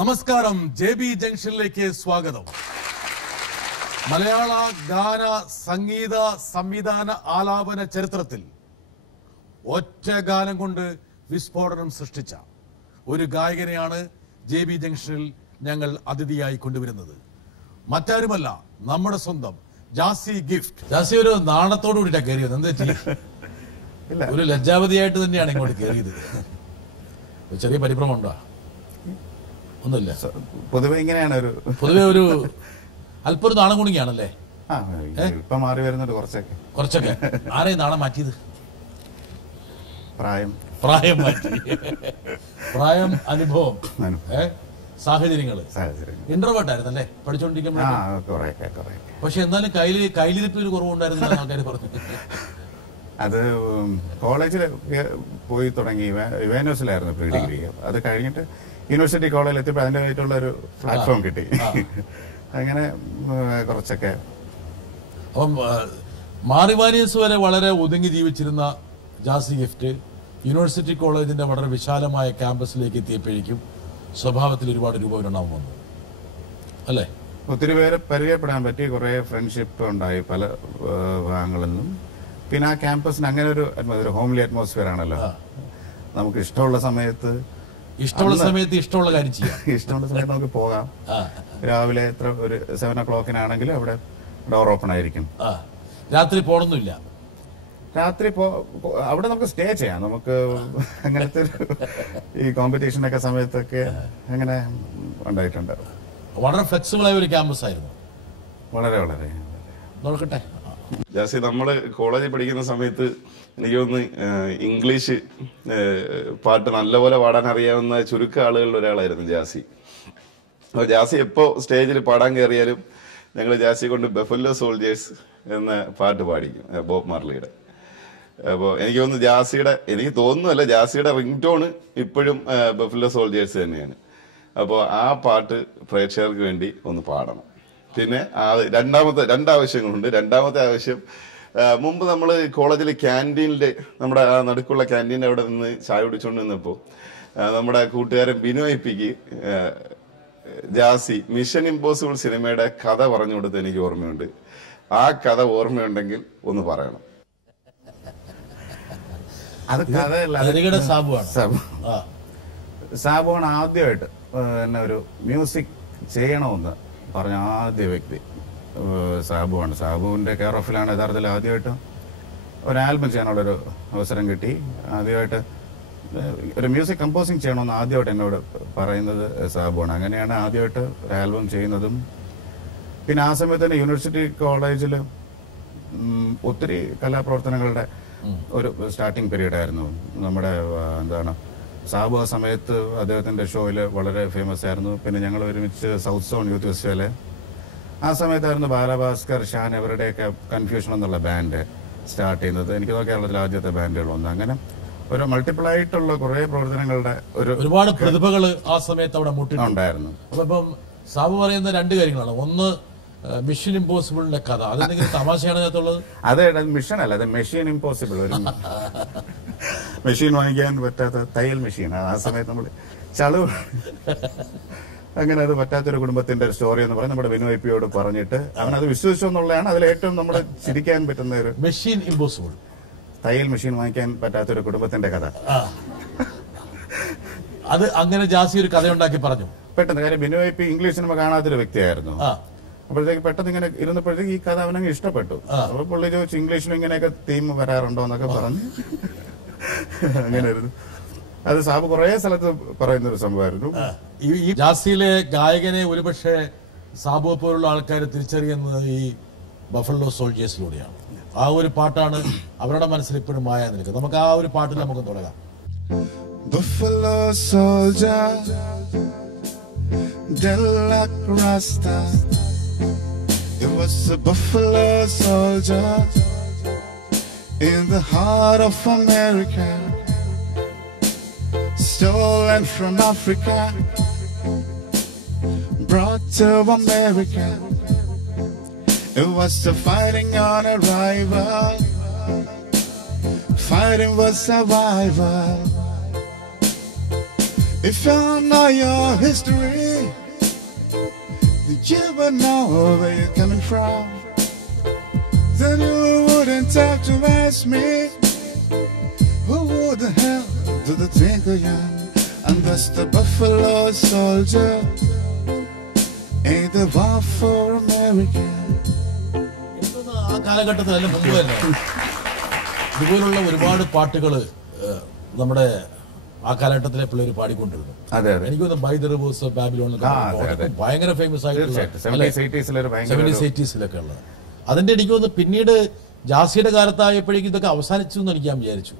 നമസ്കാരം, JB ജംഗ്ഷനിലേക്ക് സ്വാഗതം. മലയാള ഗാന സംഗീത സംവിധാന ആലാപന ചരിത്രത്തിൽ ഒറ്റ ഗാനം കൊണ്ട് വിസ്ഫോടനം സൃഷ്ടിച്ച ഒരു ഗായകനെയാണ് JB ജംഗ്ഷനിൽ ഞങ്ങൾ അതിഥിയായി കൊണ്ടുവരുന്നത്. മറ്റാരുമല്ല, നമ്മുടെ സ്വന്തം ജാസി ഗിഫ്റ്റ്. ജാസി ഒരു നാണത്തോടു കൂടിയിട്ടാണ് കയറിയത്. എന്താ ഒരു ലജ്ജാവതിയായിട്ട് തന്നെയാണ് ഇങ്ങോട്ട് കയറിയത്. ചെറിയ പരിഭ്രമം ഉണ്ടോ? ഒന്നുമില്ല. പൊതുവെ ഇങ്ങനെയാണ് പൊതുവെ ഒരു അല്പം ഒരു നാണം കുണിയാണല്ലേ? ഇപ്പൊ മാറി വരുന്നുണ്ട് കുറച്ചൊക്കെ. ആരെയും നാണം മാറ്റിയത്? പ്രായം മാറ്റി. പ്രായം, അനുഭവം, സാഹചര്യങ്ങള്. ഇന്റർവേർട്ടായിരുന്നല്ലേ പഠിച്ചോണ്ടിരിക്കുമ്പോൾ? പക്ഷെ എന്നാലും കയ്യിലിരിപ്പിൽ കുറവുണ്ടായിരുന്നു ആൾക്കാർ പറഞ്ഞു. അത് കോളേജിൽ പോയി തുടങ്ങി. യുവേനോസിലായിരുന്നു പ്രീ ഡിഗ്രി. അത് കഴിഞ്ഞിട്ട് യൂണിവേഴ്സിറ്റി കോളേജിൽ എത്തിയപ്പോൾ അതിൻ്റെതായിട്ടുള്ള ഒരു പ്ലാറ്റ്ഫോം കിട്ടി. അങ്ങനെ കുറച്ചൊക്കെ. അപ്പം മാറിവാനിയസ് വരെ വളരെ ഒതുങ്ങി ജീവിച്ചിരുന്ന ജാസി ഗിഫ്റ്റ് യൂണിവേഴ്സിറ്റി കോളേജിന്റെ വളരെ വിശാലമായ ക്യാമ്പസിലേക്ക് എത്തിയപ്പോഴേക്കും സ്വഭാവത്തിൽ ഒരുപാട് രൂപവിരണം വന്നു അല്ലേ? ഒത്തിരി പേരെ പരിചയപ്പെടാൻ പറ്റി. കുറെ ഫ്രണ്ട്ഷിപ്പ് ഉണ്ടായി പല ഭാഗങ്ങളിൽ നിന്നും. പിന്നെ ആ ക്യാമ്പസിന് അങ്ങനെ ഒരു ഹോംലി അറ്റ്മോസ്ഫിയർ ആണല്ലോ. നമുക്ക് ഇഷ്ടമുള്ള സമയത്ത് ഇഷ്ടമുള്ള കാര്യം ചെയ്യാം. ഇഷ്ടമുള്ള സമയത്ത് നമുക്ക് പോകാം. രാവിലെ ഒരു 7 o'clock അവിടെ ഡോർ ഓപ്പൺ ആയിരിക്കും. രാത്രി പോകണമെന്നില്ല. രാത്രി അവിടെ നമുക്ക് സ്റ്റേ ചെയ്യാം. നമുക്ക് അങ്ങനത്തെ ഈ കോമ്പറ്റീഷനൊക്കെ സമയത്തൊക്കെ അങ്ങനെ ഉണ്ടായിട്ടുണ്ട്. വളരെ ഫ്ലെക്സിബിൾ ആയ ഒരു ക്യാമ്പസ് ആയിരുന്നു. വളരെ നോക്കട്ടെ. ജാസി, നമ്മള് കോളേജിൽ പഠിക്കുന്ന സമയത്ത് എനിക്ക് തോന്നുന്നു ഇംഗ്ലീഷ് പാട്ട് നല്ലപോലെ പാടാൻ അറിയാവുന്ന ചുരുക്ക ആളുകളിൽ ഒരാളായിരുന്നു ജാസി. അപ്പോൾ ജാസി എപ്പോ സ്റ്റേജിൽ പാടാൻ കയറിയാലും ഞങ്ങൾ ജാസിയെ കൊണ്ട് ബഫല്ലോ സോൾജേഴ്സ് എന്ന പാട്ട് പാടിക്കും, ബോബ് മാർലിയുടെ. അപ്പോൾ എനിക്ക് തോന്നുന്നല്ല, ജാസിയുടെ റിംഗ് ടോണ് ഇപ്പോഴും ബഫല്ലോ സോൾജേഴ്സ് തന്നെയാണ്. അപ്പോൾ ആ പാട്ട് പ്രേക്ഷകർക്ക് വേണ്ടി ഒന്ന് പാടണം. പിന്നെ രണ്ടാവശ്യങ്ങളുണ്ട്. രണ്ടാമത്തെ ആവശ്യം, മുമ്പ് നമ്മൾ കോളേജിലെ ക്യാൻറ്റീനിലെ നമ്മുടെ ആ നടുക്കുള്ള ക്യാൻറ്റീൻ്റെ അവിടെ നിന്ന് ചായ കുടിച്ചുകൊണ്ട് നിന്നപ്പോൾ നമ്മുടെ കൂട്ടുകാരൻ ബിനോയ് പിക്ക് ജാസി മിഷൻ ഇമ്പോസിബിൾ സിനിമയുടെ കഥ പറഞ്ഞു കൊടുത്ത് എനിക്ക് ഓർമ്മയുണ്ട്. ആ കഥ ഓർമ്മയുണ്ടെങ്കിൽ ഒന്ന് പറയണം. അത് കഥയല്ല, സാബുവാണ് ആദ്യമായിട്ട് എന്നെ ഒരു മ്യൂസിക് ചെയ്യണമെന്ന് പറഞ്ഞ ആദ്യ വ്യക്തി സാബുവാണ്. സാബുവിന്റെ കെയർ ഓഫിലാണ് യഥാർത്ഥത്തിൽ ആദ്യമായിട്ട് ഒരു ആൽബം ചെയ്യാനുള്ളൊരു അവസരം കിട്ടി. ആദ്യമായിട്ട് ഒരു മ്യൂസിക് കമ്പോസിങ് ചെയ്യണമെന്ന് ആദ്യമായിട്ട് എന്നോട് പറയുന്നത് സാബുവാണ്. അങ്ങനെയാണ് ആദ്യമായിട്ട് ഒരു ആൽബം ചെയ്യുന്നതും. പിന്നെ ആ സമയത്ത് തന്നെ യൂണിവേഴ്സിറ്റി കോളേജിൽ ഒത്തിരി കലാപ്രവർത്തനങ്ങളുടെ ഒരു സ്റ്റാർട്ടിങ് പീരീഡ് ആയിരുന്നു. നമ്മുടെ സാബു ആ സമയത്ത് അദ്ദേഹത്തിന്റെ ഷോയിൽ വളരെ ഫേമസ് ആയിരുന്നു. പിന്നെ ഞങ്ങൾ ഒരുമിച്ച് സൗത്ത് സോൺ യൂത്ത് ഫെസ്റ്റിവല് ആ സമയത്തായിരുന്നു ബാലഭാസ്കർ, ഷാൻ ഇവരുടെയൊക്കെ കൺഫ്യൂഷൻ എന്നുള്ള ബാൻഡ് സ്റ്റാർട്ട് ചെയ്യുന്നത്. എനിക്ക് കേരളത്തിലെ ആദ്യത്തെ ബാൻഡുകൾ വന്നു. അങ്ങനെ ഒരു മൾട്ടിപ്പിൾ ആയിട്ടുള്ള കുറെ പ്രവർത്തനങ്ങളുടെ ഒരുപാട് പ്രതിഭകൾ ആ സമയത്ത് അവിടെ ഉണ്ടായിരുന്നു. അപ്പം സാബു പറയുന്ന രണ്ട് കാര്യങ്ങളാണ്. ഒന്ന്, മിഷൻ ഇമ്പോസിബിളിന്റെ കഥ. അതെന്തെങ്കിലും തമാശയാണ് അതിനകത്തുള്ളത്? അതെ, മിഷൻ അല്ല, അത് മെഷീൻ ഇമ്പോസിബിൾ. ഒരു മെഷീൻ വാങ്ങിക്കാൻ പറ്റാത്ത തയ്യൽ മെഷീൻ. ആ സമയത്ത് നമ്മൾ ചളു അങ്ങനെ അത് പറ്റാത്തൊരു കുടുംബത്തിന്റെ സ്റ്റോറി എന്ന് പറഞ്ഞ് നമ്മുടെ ബിനോയ് പിയോട് പറഞ്ഞിട്ട് അവനത് വിശ്വസിച്ചു എന്നുള്ളതാണ് അതിൽ ഏറ്റവും നമ്മുടെ ചിരിക്കാൻ പറ്റുന്ന ഒരു മെഷീൻ ഇമ്പോസിബിൾ. തയ്യൽ മെഷീൻ വാങ്ങിക്കാൻ പറ്റാത്തൊരു കുടുംബത്തിന്റെ കഥ. അത് അങ്ങനെ ജാസി ഒരു കഥയുണ്ടാക്കി പറഞ്ഞു പെട്ടെന്ന്. കാര്യം ബിനോയ് പി ഇംഗ്ലീഷ് സിനിമ കാണാത്തൊരു വ്യക്തിയായിരുന്നു. അപ്പോഴത്തേക്ക് പെട്ടെന്ന് ഇങ്ങനെ ഇരുന്നപ്പോഴത്തേക്ക് ഈ കഥ അവനങ്ങ് ഇഷ്ടപ്പെട്ടു. അപ്പൊ പുള്ളി ചോദിച്ചു, ഇംഗ്ലീഷിലും ഇങ്ങനെയൊക്കെ തീം വരാറുണ്ടോ എന്നൊക്കെ പറഞ്ഞു. അങ്ങനെയായിരുന്നു. അത് സാബ് കുറെ സ്ഥലത്ത് പറയുന്നൊരു സംഭവമായിരുന്നു. ഈ ജാസിയിലെ ഗായകനെ ഒരുപക്ഷെ സാബുവെ പോലുള്ള ആൾക്കാർ തിരിച്ചറിയുന്നത് ഈ ബഫല്ലോ സോൾജേഴ്സിലൂടെയാണ്. ആ ഒരു പാട്ടാണ് അവരുടെ മനസ്സിൽ ഇപ്പോഴും മായ നിൽക്കുന്നത്. നമുക്ക് ആ ഒരു പാട്ടിൽ നമുക്ക് തുടങ്ങാം. Buffalo soldier, Delac Rasta. It was a buffalo soldier in the heart of America, stolen from Africa, brought to America. It was the fighting on arrival, fighting was survival. If you know your history, you would know where you're coming from. Then you wouldn't have to ask me, who the hell do they think I am? And that's the Buffalo Soldier, ain't the war for America. ആ കാലഘട്ടത്തിൽ അതിന് മുമ്പ് തന്നെ ഇതുപോലുള്ള ഒരുപാട് പാട്ടുകൾ നമ്മുടെ ആ കാലഘട്ടത്തിലെ പിള്ളേർ പാടിക്കൊണ്ടിരുന്നു. അതെ അതെ, എനിക്ക് തോന്നുന്നു by the rivers of Babylon ഭയങ്കര ഫേമസ് ആയിട്ടുള്ള ഉള്ളത്. അതിന്റെ എനിക്ക് തോന്നുന്നു പിന്നീട് ജാസിയുടെ കാലത്തായപ്പോഴേക്കും ഇതൊക്കെ അവസാനിച്ചു എന്ന് എനിക്ക് ഞാൻ വിചാരിച്ചു.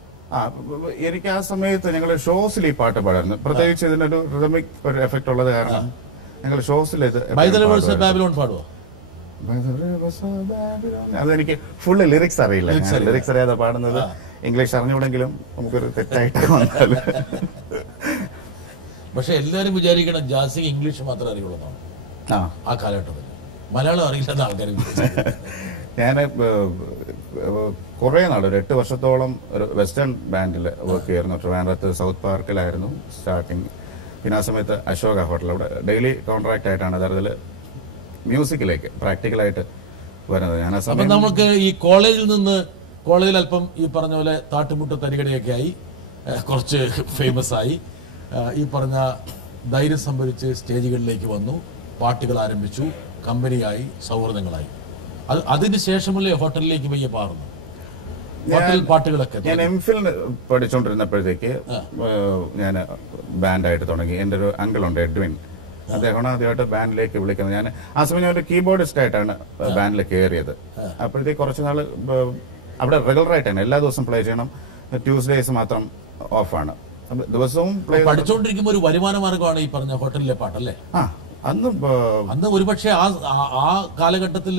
എനിക്ക് ആ സമയത്ത് ഞങ്ങൾ ഷോസിൽ ഈ പാട്ട് പാടായിരുന്നു. പ്രത്യേകിച്ച് ഇതിനൊരു റിതമിക് ഒരു എഫക്ട് ഉള്ളത് കാരണം ഞങ്ങൾ ഷോസിൽ ഇത് by the rivers of Babylon പാടുവോ? അതെനിക്ക് ഫുള്ള് ലിറിക്സ് അറിയില്ല. ലിറിക്സ് അറിയാതെ പാടുന്നത് ഇംഗ്ലീഷ് അറിഞ്ഞുകൂടെങ്കിലും നമുക്കൊരു തെറ്റായിട്ട് വന്നാൽ. പക്ഷെ എല്ലാരും വിചാരിക്കണം ജാസിക്ക് ഇംഗ്ലീഷ് മാത്രമേ അറിയുള്ളൂ ആ കാലഘട്ടത്തിൽ. മലയാളം അറിയില്ലാത്ത ആൾക്കാർ. ഞാൻ കുറെ നാൾ, ഒരു 8 വർഷത്തോളം ഒരു വെസ്റ്റേൺ ബാൻഡിൽ വർക്ക് ചെയ്യായിരുന്നു. ട്രിവാൻഡ്രത്ത് സൗത്ത് പാർക്കിലായിരുന്നു സ്റ്റാർട്ടിങ്. പിന്നെ ആ സമയത്ത് അശോക ഹോട്ടൽ, അവിടെ ഡെയിലി കോൺട്രാക്ട് ആയിട്ടാണ് യഥാർത്ഥത്തിൽ മ്യൂസിക്കിലേക്ക് പ്രാക്ടിക്കലായിട്ട് വരുന്നത്. ഞാൻ ആ സമയം നമുക്ക് ഈ കോളേജിൽ അല്പം ഈ പറഞ്ഞ പോലെ താട്ടുമുട്ട തരികടയൊക്കെ ആയി, കുറച്ച് ഫേമസ് ആയി, ഈ പറഞ്ഞ ധൈര്യം സംഭരിച്ച് സ്റ്റേജുകളിലേക്ക് വന്നു, പാട്ടുകൾ ആരംഭിച്ചു, കമ്പനിയായി, സൗഹൃദങ്ങളായി. അതിന് ശേഷമുള്ള ഹോട്ടലിലേക്ക് പയ്യെ പാറുന്നു. ഹോട്ടൽ പാട്ടുകളൊക്കെ ഞാൻ എംഫിൽ പഠിച്ചുകൊണ്ടിരുന്നപ്പോഴത്തേക്ക് ഞാൻ ബാൻഡായിട്ട് തുടങ്ങി. എൻ്റെ ഒരു അങ്കിളുണ്ട് എഡ്വിൻ, അദ്ദേഹമാണ് ആദ്യമായിട്ട് ബാൻഡിലേക്ക് വിളിക്കുന്നത്. ഞാൻ ആ സമയം ഞാൻ ഒരു കീബോർഡിസ്റ്റ് ആയിട്ടാണ് ബാൻഡിൽ കയറിയത്. അപ്പോഴത്തേക്ക് കുറച്ച് നാൾ അവിടെ റെഗുലർ ആയിട്ടാണ് എല്ലാ ദിവസവും പ്ലേ ചെയ്യണം. ട്യൂസ്ഡേസ് മാത്രം ഓഫാണ്. ദിവസവും പ്ലേ പഠിച്ചുകൊണ്ടിരിക്കുമ്പോൾ ഒരു വരുമാന മാർഗമാണ് ഈ പറഞ്ഞ ഹോട്ടലിലെ പാട്ടല്ലേ? അന്ന് ഒരുപക്ഷെ ആ കാലഘട്ടത്തിൽ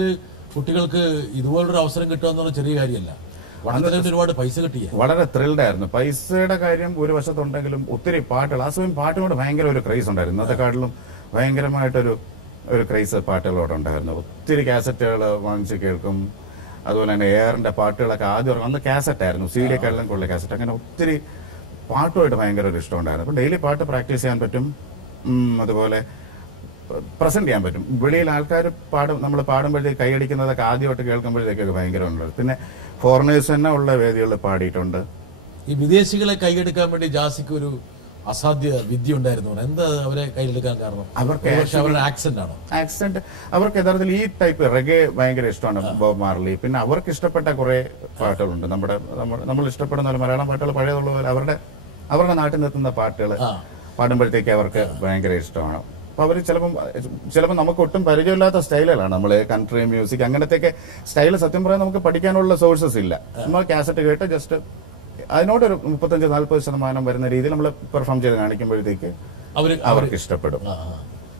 കുട്ടികൾക്ക് ഇതുപോലൊരു അവസരം കിട്ടുക എന്നുള്ള ചെറിയ കാര്യമല്ല. ഒരുപാട് പൈസ കിട്ടിയ വളരെ ത്രിൽഡ് ആയിരുന്നു. പൈസയുടെ കാര്യം ഒരു വശത്തുണ്ടെങ്കിലും ഒത്തിരി പാട്ടുകൾ, ആ സമയം പാട്ടിനോട് ഭയങ്കര ഒരു ക്രൈസ് ഉണ്ടായിരുന്നു. ഇന്നത്തെക്കാട്ടിലും ഭയങ്കരമായിട്ടൊരു ക്രൈസ് പാട്ടുകളോട് ഉണ്ടായിരുന്നു. ഒത്തിരി കാസറ്റുകൾ വാങ്ങിച്ച് കേൾക്കും. അതുപോലെ തന്നെ എയറിന്റെ പാട്ടുകളൊക്കെ ആദ്യം അന്ന് കാസറ്റ് ആയിരുന്നു, CD യെക്കാളും കൂടുതൽ കാസറ്റ്. അങ്ങനെ ഒത്തിരി പാട്ടുമായിട്ട് ഭയങ്കര ഒരു ഇഷ്ടം ഉണ്ടായിരുന്നു. അപ്പൊ ഡെയിലി പാട്ട് പ്രാക്ടീസ് ചെയ്യാൻ പറ്റും, അതുപോലെ പ്രസന്റ് ചെയ്യാൻ പറ്റും. വെളിയിൽ ആൾക്കാർ നമ്മൾ പാടുമ്പോഴത്തേക്ക് കൈയടിക്കുന്നതൊക്കെ ആദ്യമായിട്ട് കേൾക്കുമ്പോഴത്തേക്കൊക്കെ ഭയങ്കര ഉണ്ട്. പിന്നെ ഫോറിനേഴ്സ് തന്നെ ഉള്ള വേദികളിൽ പാടിയിട്ടുണ്ട്. ഈ വിദേശികളെ കൈയെടുക്കാൻ വേണ്ടി ജാസിക്ക് ഒരു അസാധ്യ വിദ്യ ഉണ്ടായിരുന്നു. എന്താ അവരെ കയ്യിലെടുക്കാൻ കാരണം? അവരുടെ ആക്സെന്റ് ആണോ? ആക്സെന്റ് അവർക്ക് യഥാർത്ഥത്തിൽ ഈ ടൈപ്പ് റെഗെ ഭയങ്കര ഇഷ്ടമാണ്. Bob Marley. പിന്നെ അവർക്ക് ഇഷ്ടപ്പെട്ട കുറെ പാട്ടുകളുണ്ട്. നമ്മൾ ഇഷ്ടപ്പെടുന്ന മലയാളം പാട്ടുകൾ പഴയതുള്ള അവരുടെ നാട്ടിൽ നിർത്തുന്ന പാട്ടുകൾ പാടുമ്പോഴത്തേക്ക് അവർക്ക് ഭയങ്കര ഇഷ്ടമാണ്. അപ്പൊ അവര് ചിലപ്പോൾ നമുക്ക് ഒട്ടും പരിചയമില്ലാത്ത സ്റ്റൈലുകളാണ്. നമ്മള് കൺട്രി മ്യൂസിക് അങ്ങനത്തെയൊക്കെ സ്റ്റൈല് സത്യം പറയാൻ നമുക്ക് പഠിക്കാനുള്ള സോഴ്സസ് ഇല്ല. നമ്മൾ കാസറ്റ് കേട്ട് ജസ്റ്റ് അതിനോടൊരു 35-40% വരുന്ന രീതിയിൽ നമ്മൾ പെർഫോം ചെയ്ത് കാണിക്കുമ്പോഴത്തേക്ക് അവർക്ക് ഇഷ്ടപ്പെടും.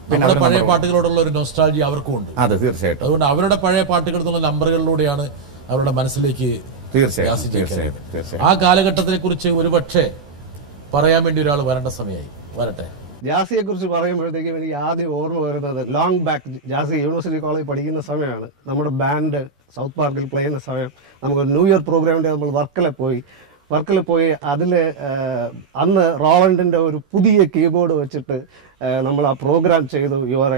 പിന്നെ പഴയ പാട്ടുകളോടുള്ള ഒരു നൊസ്റ്റാൾജിയ അവർക്കും ഉണ്ട്. അതെ, തീർച്ചയായിട്ടും. അതുകൊണ്ട് അവരുടെ പഴയ പാട്ടുകൾ എന്നുള്ള നമ്പറുകളിലൂടെയാണ് അവരുടെ മനസ്സിലേക്ക് തീർച്ചയായും ആ കാലഘട്ടത്തിനെ കുറിച്ച് ഒരുപക്ഷെ പറയാൻ വേണ്ടി ഒരാൾ വരേണ്ട സമയമായി. വരട്ടെ. ജാസിയെ കുറിച്ച് പറയുമ്പോഴത്തേക്കും എനിക്ക് ആദ്യം ഓർമ്മ വരുന്നത് ലോങ് ബാക്ക് ജാസി യൂണിവേഴ്സിറ്റി കോളേജ് പഠിക്കുന്ന സമയമാണ്. നമ്മുടെ ബാൻഡ് സൗത്ത് പാർക്കിൽ പ്ലേ ചെയ്യുന്ന സമയം നമുക്ക് ന്യൂ ഇയർ പ്രോഗ്രാമിന്റെ നമ്മൾ വർക്കല പോയി അതിൽ അന്ന് റോളണ്ടിന്റെ ഒരു പുതിയ കീബോർഡ് വെച്ചിട്ട് നമ്മൾ ആ പ്രോഗ്രാം ചെയ്തു. You are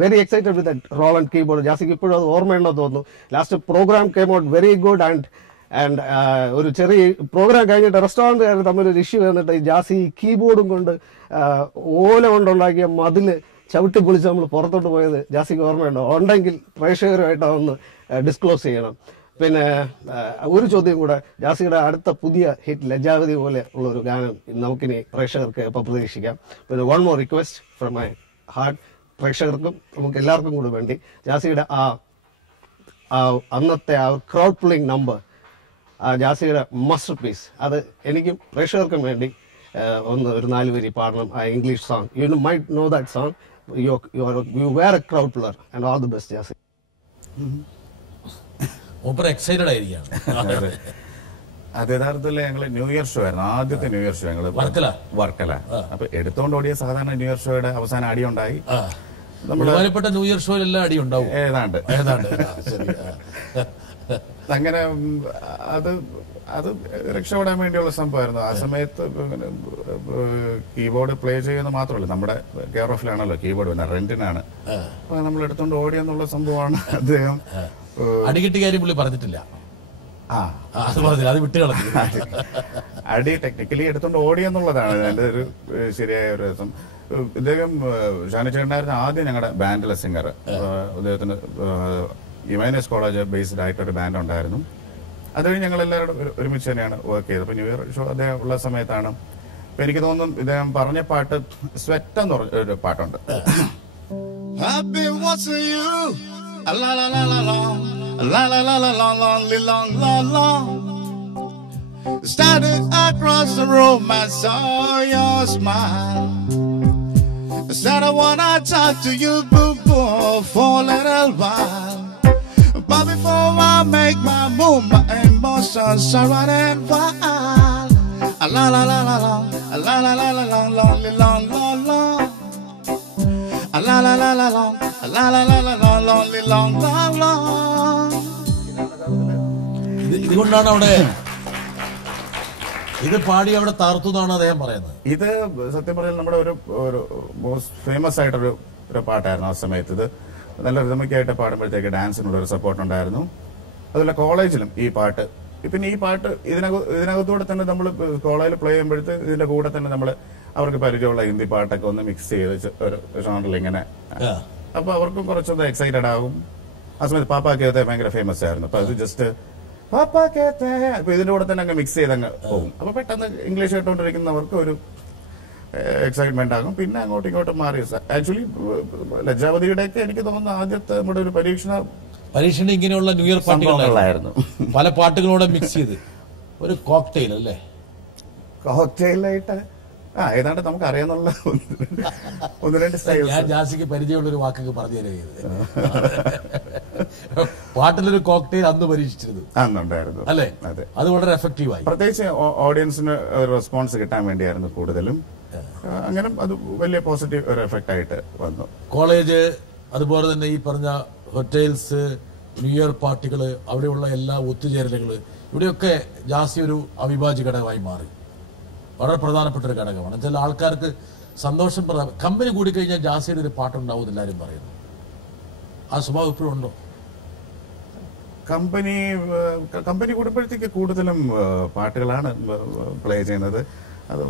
very excited with Roland keyboard. ജാസിക്ക് ഇപ്പോഴും അത് ഓർമ്മയുണ്ടോ തോന്നുന്നു. Last programme came out very good. And ഒരു ചെറിയ പ്രോഗ്രാം കഴിഞ്ഞിട്ട് റെസ്റ്റോറൻറ്റുകാർ തമ്മിലൊരു ഇഷ്യൂ വന്നിട്ട് ജാസി കീബോർഡും കൊണ്ട് ഓല കൊണ്ടുണ്ടാക്കിയ മതില് ചവിട്ടി പൊളിച്ച് നമ്മൾ പുറത്തോട്ട് പോയത് ജാസിക്ക് ഓർമ്മയുണ്ടോ? ഉണ്ടെങ്കിൽ പ്രേക്ഷകരുമായിട്ട് അതൊന്ന് ഡിസ്ക്ലോസ് ചെയ്യണം. പിന്നെ ഒരു ചോദ്യം കൂടെ, ജാസിയുടെ അടുത്ത പുതിയ ഹിറ്റ് ലജ്ജാവതി പോലെ ഉള്ള ഒരു ഗാനം നമുക്കിനി പ്രേക്ഷകർക്ക് ഇപ്പം പ്രതീക്ഷിക്കാം. പിന്നെ one more request from my heart, പ്രേക്ഷകർക്കും നമുക്ക് എല്ലാവർക്കും കൂടെ വേണ്ടി ജാസിയുടെ അന്നത്തെ ആ ക്രൗഡ് പുള്ളിങ് നമ്പർ, ജാസിയുടെ മാസ്റ്റർ പീസ്, അത് എനിക്കും പ്രേക്ഷകർക്കും വേണ്ടി ഒരു 4 വരി പാടണം. ആ English song, you might know that song, you were a crowd puller and all the best Jassie. Excited ആയിരിക്കുകയാണ്. അത് യഥാർത്ഥത്തിൽ ഞങ്ങള് ന്യൂ ഇയർ ഷോ ആയിരുന്നു, ആദ്യത്തെ ന്യൂ ഇയർ ഷോ ഞങ്ങള് വർക്കല. അപ്പൊ എടുത്തോണ്ട് ഓടിയ സാധാരണ ന്യൂ ഇയർ ഷോയുടെ അവസാനം അടി ഉണ്ടായി. ബഹുമാനപ്പെട്ട ന്യൂ ഇയർ ഷോയിലെല്ലാം അടി ഉണ്ടാവും ഏതാണ്ട്. അങ്ങനെ അത് അത് രക്ഷപ്പെടാൻ വേണ്ടിയുള്ള സംഭവമായിരുന്നു. ആ സമയത്ത് കീബോർഡ് പ്ലേ ചെയ്യുന്ന മാത്രമല്ല, നമ്മുടെ കെയർ ഓഫിലാണല്ലോ കീബോർഡ് വരുന്നത്, റെന്റിനാണ്. അപ്പൊ നമ്മൾ എടുത്തോണ്ട് ഓടിയെന്നുള്ള സംഭവമാണ് അദ്ദേഹം. അടികിട്ടി കാര്യം പുള്ളി പറഞ്ഞിട്ടില്ല. അത് വിട്ടുകളഞ്ഞു. അടി ടെക്നിക്കലി എടുത്തോണ്ട് ഓടിയെന്നുള്ളതാണ് അതിന്റെ ഒരു ശരിയായ ഒരു രസം. ഇദ്ദേഹം ഷാനിച്ചേട്ടനായിരുന്നു ആദ്യം ഞങ്ങളുടെ ബാൻഡിലെ സിംഗർ. അദ്ദേഹത്തിന് യുമൈനസ് കോളേജ് ബേസ്ഡ് ആയിട്ടൊരു ബാൻഡ് ഉണ്ടായിരുന്നു. അത് കഴിഞ്ഞ് ഞങ്ങൾ എല്ലാവരും ഒരുമിച്ച് തന്നെയാണ് വർക്ക് ചെയ്തത്. അപ്പൊ ന്യൂ ഇയർ ഷോ അദ്ദേഹം ഉള്ള സമയത്താണ്. അപ്പൊ എനിക്ക് തോന്നുന്നു ഇദ്ദേഹം പറഞ്ഞ പാട്ട് സ്വെറ്റ് എന്ന് പറഞ്ഞ ഒരു പാട്ടുണ്ട്. I've been watching you, a la la la la long, a la la la la long, long, long, long. Started across the room, I saw your smile. Said I wanna talk to you, boo boo, for a little while. But before I make my move, my emotions are running wild. A la la la la long, a la la la la long, long, long, long, long. A la la la la long, a la la la la long, long, long, long. ഇതുകൊണ്ടാണ് അവിടെ ഇത് പാടി അവിടെ താർത്തു എന്നാണ് അദ്ദേഹം പറയുന്നത്. ഇത് സത്യം പറഞ്ഞാൽ നമ്മുടെ ഒരു മോസ്റ്റ് ഫേമസ് ആയിട്ടൊരു പാട്ടായിരുന്നു ആ സമയത്ത്. ഇത് നല്ല റിതമിക്കായിട്ട് പാടുമ്പോഴത്തേക്ക് ഡാൻസിനുള്ള ഒരു സപ്പോർട്ട് ഉണ്ടായിരുന്നു. അതുപോലെ കോളേജിലും ഈ പാട്ട്, പിന്നെ ഈ പാട്ട് ഇതിനകത്തൂടെ തന്നെ നമ്മൾ കോളേജിൽ പ്ലേ ചെയ്യുമ്പോഴത്തേക്ക് ഇതിന്റെ കൂടെ തന്നെ നമ്മൾ അവർക്ക് പരിചയമുള്ള ഹിന്ദി പാട്ടൊക്കെ ഒന്ന് മിക്സ് ചെയ്ത് ഒരു ഷോണിൽ ഇങ്ങനെ, അപ്പൊ അവർക്കും കുറച്ചൊന്ന് എക്സൈറ്റഡ് ആകും. ആ സമയത്ത് പാപ്പാ കേത്തെ ഭയങ്കര ഫേമസ് ആയിരുന്നു. അപ്പൊ അത് ജസ്റ്റ് പാപ്പാ കേത്തെ അപ്പൊ ഇതിന്റെ കൂടെ തന്നെ അങ്ങ് മിക്സ് ചെയ്ത് അങ്ങ് പോകും. അപ്പൊ പെട്ടെന്ന് ഇംഗ്ലീഷ് കേട്ടോണ്ടിരിക്കുന്നവർക്ക് ഒരു എക്സൈറ്റ്മെന്റ് ആകും. പിന്നെ അങ്ങോട്ടും ഇങ്ങോട്ടും മാറി. ആക്ച്വലി ലജ്ജാവതിയുടെയൊക്കെ എനിക്ക് തോന്നുന്നു ആദ്യത്തെ നമ്മുടെ ഒരു പരീക്ഷണം ഇങ്ങനെയുള്ള ന്യൂ ഇയർ പാട്ടുകളായിരുന്നു. പല പാട്ടുകളോടെ മിക്സ് ചെയ്ത് ഒരു കോക്ടെയിൽ അല്ലേ? കോക്ടെയിലായിട്ട് ഏതാണ്ട് നമുക്ക് അറിയാന്നുള്ള ഒന്ന് രണ്ട് സ്റ്റൈൽ. ഞാൻ ജാസിക്ക് പരിചയമുള്ള ഒരു വാക്കൊക്കെ പറഞ്ഞു തരുന്നത് പാട്ടിലൊരു കോക്ടെയിൽ അന്ന് പരീക്ഷിച്ചിരുന്നു അന്നുണ്ടായിരുന്നു അല്ലേ? അതെ, അത് വളരെ എഫക്റ്റീവായി. പ്രത്യേകിച്ച് ഓഡിയൻസിന് റെസ്പോൺസ് കിട്ടാൻ വേണ്ടിയായിരുന്നു കൂടുതലും. അങ്ങനെ അത് വലിയ പോസിറ്റീവ് ഒരു എഫക്റ്റ് ആയിട്ട് വന്നു. കോളേജ്, അതുപോലെ തന്നെ ഈ പറഞ്ഞ ഹോട്ടൽസ്, ന്യൂ ഇയർ പാർട്ടികള്, അവിടെയുള്ള എല്ലാ ഒത്തുചേരലുകള്, ഇവിടെയൊക്കെ ജാസി ഒരു അവിഭാജ്യ ഘടകമായി മാറി. വളരെ പ്രധാനപ്പെട്ട ഒരു ഘടകമാണ്. ചില ആൾക്കാർക്ക് സന്തോഷം കമ്പനി കൂടിക്കഴിഞ്ഞാൽ ജാസിയുടെ ഒരു പാട്ടുണ്ടാവും എല്ലാവരും പറയുന്നു. ആ സ്വഭാവം ഇപ്പോഴും ഉണ്ടോ? കമ്പനി കൂടുമ്പോഴത്തേക്ക് കൂടുതലും പാട്ടുകളാണ് പ്ലേ ചെയ്യുന്നത്. അത്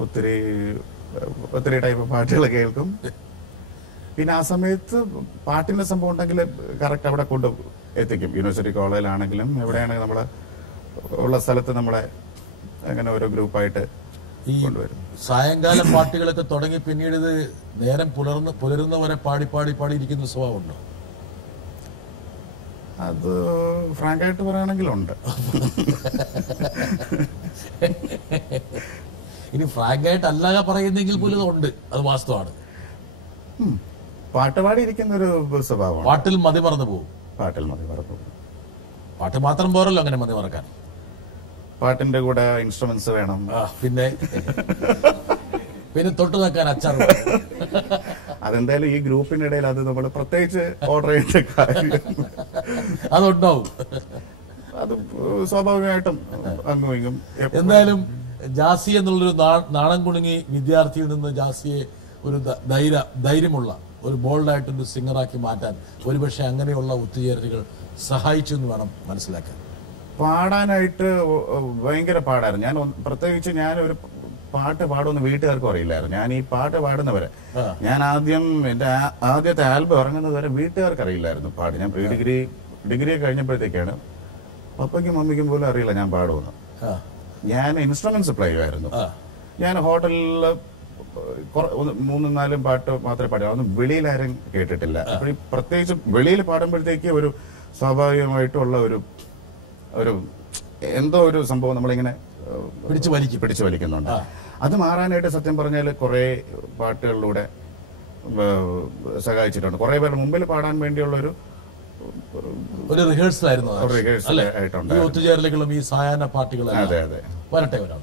ഒത്തിരി ടൈപ്പ് പാട്ടുകൾ കേൾക്കും. പിന്നെ ആ സമയത്ത് പാട്ടിന്റെ സംഭവം ഉണ്ടെങ്കിൽ കറക്റ്റ് അവിടെ കൊണ്ട് എത്തിക്കും. യൂണിവേഴ്സിറ്റി കോളേജിലാണെങ്കിലും എവിടെയാണെങ്കിലും നമ്മളെ ഉള്ള സ്ഥലത്ത് നമ്മളെ അങ്ങനെ ഓരോ ഗ്രൂപ്പായിട്ട് ഈ സായങ്കാല പാട്ടുകളൊക്കെ തുടങ്ങി പിന്നീട് ഇത് നേരം പുലരുന്ന വരെ പാടി ഇരിക്കുന്ന സ്വഭാവമുണ്ടോ? അത് ഫ്രാങ്കായിട്ട് പറയുകയാണെങ്കിലുണ്ട്. ഇനി ഫ്രാങ്കായിട്ട് അല്ലാതെ പറയുന്നെങ്കിൽ പോലും ഉണ്ട്, അത് വാസ്തവമാണ്. പാട്ട് പാടിയിരിക്കുന്ന ഒരു സ്വഭാവം. പാട്ടിൽ മതി മറന്നു പോകും. പാട്ട് മാത്രം പോരല്ലോ അങ്ങനെ മതി മറക്കാൻ. പാട്ടിന്റെ കൂടെ ഇൻസ്ട്രുമെന്റ്സ് വേണം. പിന്നെ തൊട്ട് നിൽക്കാൻ അച്ചാർ. അതെന്തായാലും ഈ ഗ്രൂപ്പിനിടയിൽ അത് നമ്മൾ പ്രത്യേകിച്ച് ഓർഡർ ചെയ്യേണ്ട കാര്യം അതുണ്ടാവും. അത് സ്വാഭാവികമായിട്ടും അങ്ങും ഇങ്ങും. എന്തായാലും ജാസി എന്നുള്ളൊരു നാണം കുണുങ്ങി വിദ്യാർത്ഥിയിൽ നിന്ന് ജാസിയെ ഒരു ധൈര്യമുള്ള ഒരു ബോൾഡായിട്ടൊരു സിംഗറാക്കി മാറ്റാൻ ഒരുപക്ഷെ അങ്ങനെയുള്ള ഒത്തുചേരലുകൾ സഹായിച്ചു എന്ന് വേണം മനസ്സിലാക്കാൻ. പാടാനായിട്ട് ഭയങ്കര പാടായിരുന്നു. പ്രത്യേകിച്ച് ഞാനൊരു പാട്ട് പാടുമെന്ന് വീട്ടുകാർക്കും അറിയില്ലായിരുന്നു. ഞാൻ ഈ പാട്ട് പാടുന്നവരെ ഞാൻ എന്റെ ആദ്യത്തെ ആൽബം ഇറങ്ങുന്നത് വരെ വീട്ടുകാർക്ക് അറിയില്ലായിരുന്നു പാട്ട്. ഞാൻ പ്രീ ഡിഗ്രി കഴിഞ്ഞപ്പോഴത്തേക്കാണ് പപ്പയ്ക്കും മമ്മിക്കും പോലും അറിയില്ല ഞാൻ പാടുമെന്ന്. ഞാൻ ഇൻസ്ട്രുമെന്റ്സ് പ്ലേ ചെയ്യുമായിരുന്നു. ഞാൻ ഹോട്ടലിൽ 3-4 പാട്ട് മാത്രമേ പാടൂ. അതൊന്നും വെളിയിലാരും കേട്ടിട്ടില്ല. അപ്പോൾ ഈ പ്രത്യേകിച്ച് വെളിയിൽ പാടുമ്പോഴത്തേക്ക് ഒരു സ്വാഭാവികമായിട്ടുള്ള ഒരു എന്തോ ഒരു സംഭവം നമ്മളിങ്ങനെ പിടിച്ചു വലിക്കുന്നുണ്ട്. അത് മാറാനായിട്ട് സത്യം പറഞ്ഞാൽ കുറെ പാട്ടുകളിലൂടെ സഹായിച്ചിട്ടുണ്ട്. കുറെ പേരുടെ മുമ്പിൽ പാടാൻ വേണ്ടിയുള്ള ഒരു റിഹേഴ്സൽ ആയിട്ടുണ്ട്. ഒത്തുചേരലുകളും ഈ സായാഹ്ന പാർട്ടികളും. അതെ അതെ. വരട്ടെ ഒരാൾ.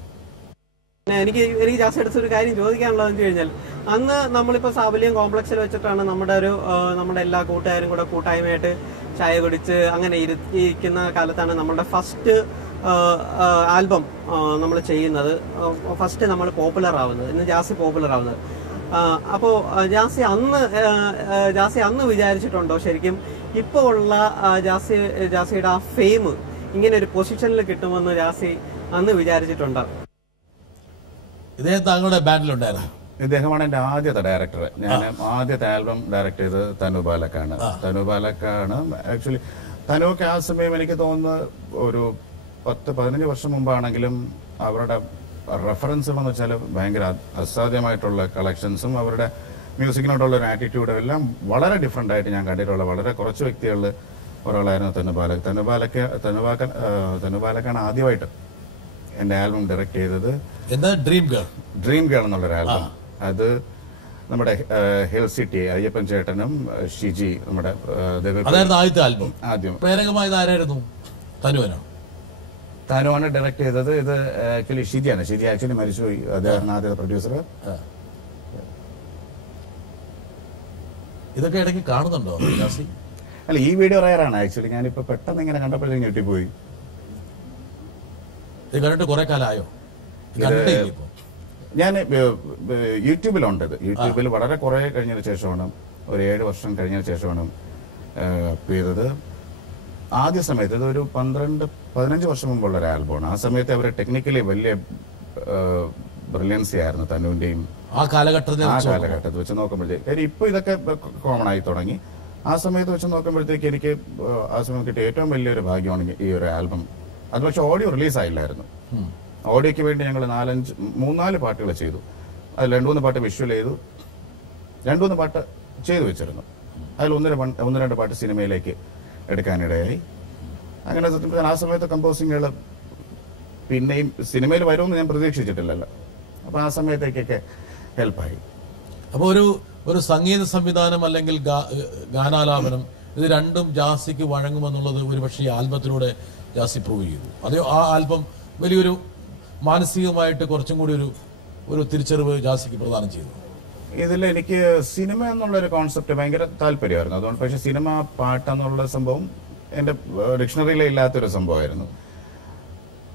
എനിക്ക് ജാസ് എടുത്തൊരു കാര്യം ചോദിക്കാനുള്ളതെന്ന് വെച്ച് കഴിഞ്ഞാൽ, അന്ന് നമ്മളിപ്പോ സാബല്യം കോംപ്ലക്സിൽ വെച്ചിട്ടാണ് നമ്മുടെ എല്ലാ കൂട്ടുകാരും കൂടെ കൂട്ടായ്മയായിട്ട് ചായ കുടിച്ച് അങ്ങനെ ഇരിക്കുന്ന കാലത്താണ് നമ്മുടെ ഫസ്റ്റ് ആൽബം നമ്മൾ ചെയ്യുന്നത്, ഫസ്റ്റ് നമ്മൾ പോപ്പുലർ ആവുന്നത്, ഇന്ന് ജാസി പോപ്പുലർ ആവുന്നത്. അപ്പോൾ ജാസി അന്ന് വിചാരിച്ചിട്ടുണ്ടോ ശരിക്കും ഇപ്പോൾ ഉള്ള ജാസിയുടെ ആ ഫെയിം ഇങ്ങനെ ഒരു പൊസിഷനിൽ കിട്ടുമെന്ന് ജാസി അന്ന് വിചാരിച്ചിട്ടുണ്ടോ? ഇദ്ദേഹം താങ്കളുടെ ബാൻഡിലുണ്ടായിരുന്നു? ഇദ്ദേഹമാണ് എന്റെ ആദ്യത്തെ ഡയറക്ടർ. ഞാൻ ആദ്യത്തെ ആൽബം ഡയറക്ട് ചെയ്തത് തനു ബാലക്കാണ്. ആക്ച്വലി തനുവൊക്കെ ആ സമയം എനിക്ക് തോന്നുന്നത് ഒരു 10-15 വർഷം മുമ്പാണെങ്കിലും അവരുടെ റെഫറൻസുകൾ എന്ന് വെച്ചാൽ ഭയങ്കര അസാധ്യമായിട്ടുള്ള കളക്ഷൻസും അവരുടെ മ്യൂസിക്കിനോടുള്ള ഒരു ആറ്റിറ്റ്യൂഡും എല്ലാം വളരെ ഡിഫറെന്റ് ആയിട്ട് ഞാൻ കണ്ടിട്ടുള്ള വളരെ കുറച്ച് വ്യക്തികളിൽ ഒരാളായിരുന്നു തനുബാലക്കാണ് ആദ്യമായിട്ട് എന്റെ ആൽബം ഡയറക്ട് ചെയ്തത്. ഡ്രീം ഗേൾ എന്നുള്ളൊരു ആൽബം. അത് നമ്മുടെ ഹിൽ സിറ്റി അയ്യപ്പൻ ചേട്ടനും ഷിജി നമ്മുടെ ആദ്യത്തെ ആൽബം. ആദ്യം പ്രേരകമായത് ആരായിരുന്നു? തനുവാണ് ഡയറക്ട് ചെയ്തത്. ഇത് ആക്ച്വലി ഷിജിയാണ്. ഷിജി ആക്ച്വലി മരിച്ചുപോയി. അദ്ദേഹമാണ് ആദ്യത്തെ പ്രൊഡ്യൂസർ. ഇതൊക്കെ ഇടയ്ക്ക് കാണുന്നുണ്ടോ? അല്ല, ഈ വീഡിയോ റയറാണ് ആക്ച്വലി. ഞാനിപ്പോ പെട്ടെന്ന് ഇങ്ങനെ കണ്ടപ്പോഴത്തേക്ക് ഞെട്ടിപ്പോയി. ഇത് കണ്ടിട്ട് കുറെ കാലമായോ? ഞാൻ യൂട്യൂബിലുണ്ട്. ഇത് യൂട്യൂബിൽ വളരെ കുറെ കഴിഞ്ഞതിന് ശേഷമാണ്, ഒരു 7 വർഷം കഴിഞ്ഞതിന് ശേഷമാണ് ചെയ്തത്. ആദ്യ സമയത്ത് ഇതൊരു 15 വർഷം മുമ്പുള്ള ഒരു ആൽബമാണ്. ആ സമയത്ത് അവർ ടെക്നിക്കലി വലിയ ബ്രില്യൻസി ആയിരുന്നു തനുവിന്റെയും ആ കാലഘട്ടത്തിൽ വെച്ച് നോക്കുമ്പോഴത്തേക്ക്. കാര്യം ഇപ്പൊ ഇതൊക്കെ കോമൺ ആയി തുടങ്ങി. ആ സമയത്ത് വെച്ച് നോക്കുമ്പോഴത്തേക്ക് എനിക്ക് ആ സമയം കിട്ടിയ ഏറ്റവും വലിയൊരു ഭാഗ്യമാണ് ഈ ഒരു ആൽബം. അത് പക്ഷെ ഓഡിയോ റിലീസായില്ലായിരുന്നു. ഓഡിയോയ്ക്ക് വേണ്ടി ഞങ്ങൾ 3-4 പാട്ടുകൾ ചെയ്തു. അതിൽ 2-3 പാട്ട് വിഷ്വൽ ചെയ്തു, 2-3 പാട്ട് ചെയ്തു വെച്ചിരുന്നു. അതിൽ 1-2 പാട്ട് സിനിമയിലേക്ക് എടുക്കാനിടയായി. അങ്ങനെ ആ സമയത്ത് കമ്പോസിങ്ങുകൾ പിന്നെയും സിനിമയിൽ വരുമെന്ന് ഞാൻ പ്രതീക്ഷിച്ചിട്ടില്ലല്ലോ. അപ്പൊ ആ സമയത്തേക്കൊക്കെ ഹെൽപ്പായി. അപ്പോൾ ഒരു സംഗീത സംവിധാനം അല്ലെങ്കിൽ ഗാനാലാപനം, ഇത് രണ്ടും ജാസിക്ക് വഴങ്ങുമെന്നുള്ളത് ഒരുപക്ഷെ ഈ ആൽബത്തിലൂടെ ജാസി പ്രൂവ് ചെയ്തു. അതേ ആ ആൽബം വലിയൊരു മാനസികമായിട്ട് കുറച്ചും കൂടി ഒരു തിരിച്ചറിവ് ജാസിക്ക് പ്രദാനം ചെയ്തു. ഇതിൽ എനിക്ക് സിനിമ എന്നുള്ളൊരു കോൺസെപ്റ്റ് ഭയങ്കര താല്പര്യമായിരുന്നു. അതുകൊണ്ട് പക്ഷെ സിനിമ പാട്ടെന്നുള്ള സംഭവം എന്റെ ഡിക്ഷണറിയിലെ ഇല്ലാത്തൊരു സംഭവമായിരുന്നു.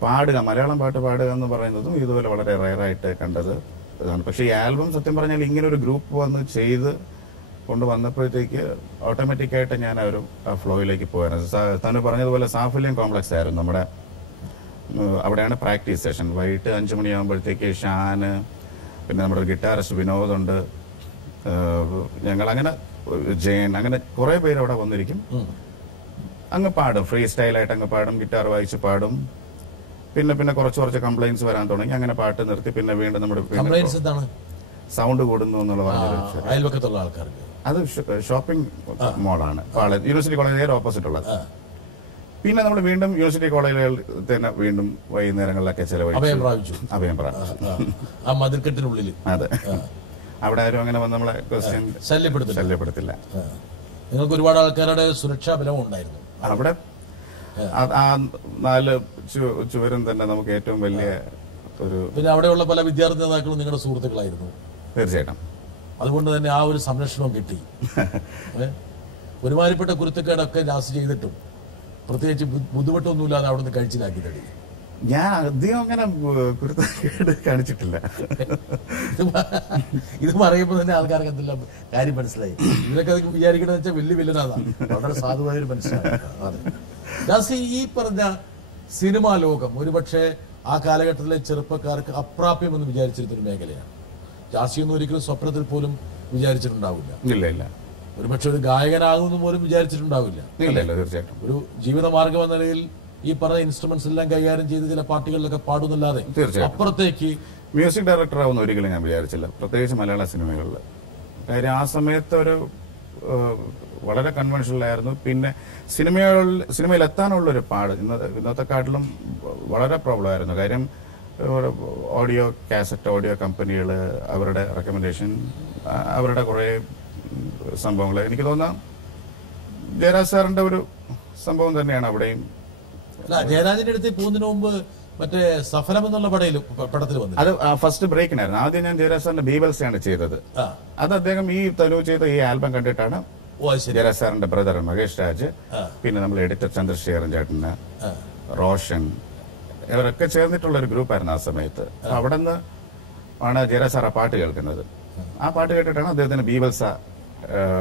പാടുക, മലയാളം പാട്ട് പാടുക എന്ന് പറയുന്നതും ഇതുപോലെ വളരെ റയറായിട്ട് കണ്ടത് ഇതാണ്. പക്ഷെ ഈ ആൽബം സത്യം പറഞ്ഞാൽ ഇങ്ങനെ ഒരു ഗ്രൂപ്പ് വന്ന് ചെയ്ത് കൊണ്ടുവന്നപ്പോഴത്തേക്ക് ഓട്ടോമാറ്റിക്കായിട്ട് ഞാൻ ആ ഫ്ലോയിലേക്ക് പോയായിരുന്നു. തന്നു പറഞ്ഞതുപോലെ സാഫല്യം കോംപ്ലക്സ് ആയിരുന്നു. നമ്മുടെ അവിടെയാണ് പ്രാക്ടീസ് സെഷൻ. വൈകിട്ട് 5 മണിയാകുമ്പോഴത്തേക്ക് ഷാന്, പിന്നെ നമ്മുടെ ഗിറ്റാറിസ്റ്റ് വിനോദുണ്ട്, ഞങ്ങളങ്ങനെ ജയൻ, അങ്ങനെ കുറെ പേര് അവിടെ വന്നിരിക്കും. അങ്ങ് പാടും, ഫ്രീ സ്റ്റൈലായിട്ട് അങ്ങ് പാടും, ഗിറ്റാർ വായിച്ച് പാടും. പിന്നെ കുറച്ച് കംപ്ലൈൻസ് വരാൻ തുടങ്ങി. അങ്ങനെ പാട്ട് നിർത്തി. പിന്നെ വീണ്ടും നമ്മുടെ സൗണ്ട് കൂടുന്നു എന്നുള്ള അയൽവക്കത്തുള്ള ആൾക്കാർക്ക് അത് ഷോപ്പിംഗ് മോളാണ് യൂണിവേഴ്സിറ്റി കോളേജ് നേരെ ഓപ്പോസിറ്റ് ഉള്ളത്. പിന്നെ നമ്മൾ വീണ്ടും യൂണിവേഴ്സിറ്റി കോളേജുകളിൽ തന്നെ വീണ്ടും വൈകുന്നേരങ്ങളിലൊക്കെ ചെലവഴിച്ചു. അഭയം പ്രാപിച്ചു. ആ മതിൽക്കെട്ടിനുള്ളിൽ. അതെ, അവിടെ ആരും അങ്ങനെ വന്ന് നമ്മളെ ശല്യപ്പെടുത്തില്ല. നിങ്ങൾക്ക് ഒരുപാട് ആൾക്കാരുടെ സുരക്ഷാ ബലവും ഉണ്ടായിരുന്നു അവിടെ. ആ 4 ചുവരും തന്നെ നമുക്ക് ഏറ്റവും വലിയ ഒരു. പിന്നെ അവിടെയുള്ള പല വിദ്യാർത്ഥി നേതാക്കളും നിങ്ങളുടെ സുഹൃത്തുക്കളായിരുന്നു. തീർച്ചയായിട്ടും. അതുകൊണ്ട് തന്നെ ആ ഒരു സംരക്ഷണവും കിട്ടി. ഒരുമാതിരിപ്പെട്ട കുരുത്തക്കേടൊക്കെ ജാസി ചെയ്തിട്ടും പ്രത്യേകിച്ച് ബുദ്ധിമുട്ടൊന്നുമില്ലാതെ അവിടെ നിന്ന് കഴിച്ചിലാക്കി തടി. ഞാൻ അധികം അങ്ങനെ കുരുത്തക്കേട് കാണിച്ചിട്ടില്ല. ഇത് പറയുമ്പോൾ തന്നെ ആൾക്കാർക്ക് എന്തെല്ലാം കാര്യം മനസ്സിലായി. ഇതിലൊക്കെ അത് വിചാരിക്കണമെന്ന് വെച്ചാൽ വലിയ വില്ലനാണ്. വളരെ സാധുവായൊരു മനസ്സിലായി. അതെ, ജാസി ഈ പറഞ്ഞ സിനിമാ ലോകം ഒരുപക്ഷെ ആ കാലഘട്ടത്തിലെ ചെറുപ്പക്കാർക്ക് അപ്രാപ്യമെന്ന് വിചാരിച്ചിരുന്നൊരു മേഖലയാണ്. ജാസിയൊന്നും ഒരിക്കലും സ്വപ്നത്തിൽ പോലും വിചാരിച്ചിട്ടുണ്ടാവില്ല. ഇല്ല. ഒരുപക്ഷെ ഒരു ഗായകനാകുമെന്ന് പോലും വിചാരിച്ചിട്ടുണ്ടാവില്ല. തീർച്ചയായിട്ടും. ഒരു ജീവിതമാർഗം എന്ന നിലയിൽ ഈ പറഞ്ഞ ഇൻസ്ട്രുമെന്റ്സ് എല്ലാം കൈകാര്യം ചെയ്ത് ചില പാർട്ടികളിലൊക്കെ പാടുന്നല്ലാതെ അപ്പുറത്തേക്ക് മ്യൂസിക് ഡയറക്ടർ ആവുന്ന ഒരിക്കലും ഞാൻ വിചാരിച്ചില്ല, പ്രത്യേകിച്ച് മലയാള സിനിമകളിൽ. കാര്യം ആ സമയത്ത് ഒരു വളരെ കൺവെൻഷനലായിരുന്നു. പിന്നെ സിനിമയിൽ എത്താനുള്ള ഒരു പാട് ഇന്നത്തെക്കാട്ടിലും വളരെ പ്രോബ്ലം ആയിരുന്നു. കാര്യം ഓഡിയോ കാസറ്റ്, ഓഡിയോ കമ്പനികൾ, അവരുടെ റെക്കമെൻഡേഷൻ, അവരുടെ കുറെ സംഭവങ്ങൾ. എനിക്ക് തോന്നുന്ന ജയരാജ് സാറിന്റെ ഒരു സംഭവം തന്നെയാണ് അവിടെയും. ജയരാജിന്റെ അടുത്ത് പോകുന്നതിന് മുമ്പ് മറ്റേ സഫലം എന്നുള്ള പടത്തിൽ വന്നു. അത് ഫസ്റ്റ് ബ്രേക്കിനായിരുന്നു. ആദ്യം ഞാൻ ജയരാജ് സാറിന്റെ ബീബൽസാണ് ചെയ്തത്. അത് അദ്ദേഹം ഈ തനു ചെയ്ത ഈ ആൽബം കണ്ടിട്ടാണ് ജയരാജ് സാറിന്റെ ബ്രദർ മഹേഷ് രാജ്, പിന്നെ നമ്മൾ എഡിറ്റർ ചന്ദ്രശേഖരൻ ചേട്ടന്, റോഷൻ, ഇവരൊക്കെ ചേർന്നിട്ടുള്ള ഒരു ഗ്രൂപ്പായിരുന്നു ആ സമയത്ത്. അപ്പൊ അവിടെ നിന്ന് ആണ് ജയരാജ് സാർ ആ പാട്ട് കേൾക്കുന്നത്. ആ പാട്ട് കേട്ടിട്ടാണ് അദ്ദേഹത്തിന് ബീവൽസ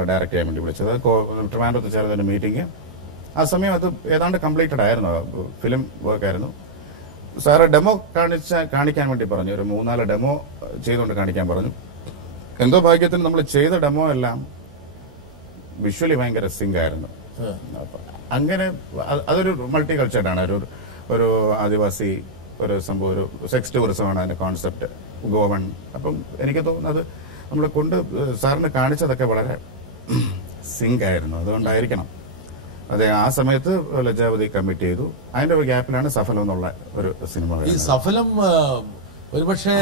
ഡയറക്റ്റ് ചെയ്യാൻ വേണ്ടി വിളിച്ചത്. ട്രിവാൻഡ്രത്ത് ചേർന്ന ഒരു മീറ്റിംഗ്. ആ സമയം അത് ഏതാണ്ട് കംപ്ലീറ്റഡ് ആയിരുന്നു, ഫിലിം വർക്കായിരുന്നു. സാറ് ഡെമോ കാണിക്കാൻ വേണ്ടി പറഞ്ഞു. ഒരു 3-4 ഡെമോ ചെയ്തുകൊണ്ട് കാണിക്കാൻ പറഞ്ഞു. എന്തോ ഭാഗ്യത്തിന് നമ്മൾ ചെയ്ത ഡെമോ എല്ലാം വിഷ്വലി ഭയങ്കര സിങ്ക് ആയിരുന്നു. അങ്ങനെ അതൊരു മൾട്ടി കൾച്ചറാണ്. ഒരു ആദിവാസി ഒരു സംഭവം, ഒരു സെക്സ് ടൂറിസമാണ് അതിന്റെ കോൺസെപ്റ്റ്, ഗോവൺ. അപ്പം എനിക്ക് തോന്നുന്നത് നമ്മൾ സാറിന് കാണിച്ചതൊക്കെ വളരെ സിങ്ക് ആയിരുന്നു. അതുകൊണ്ടായിരിക്കണം അതെ ആ സമയത്ത് ലജ്ജാവതി കമ്മിറ്റ് ചെയ്തു. അതിന്റെ ഒരു ഗ്യാപ്പിലാണ് സഫലം എന്നുള്ള ഒരു സിനിമ. ഈ സഫലം ഒരുപക്ഷെ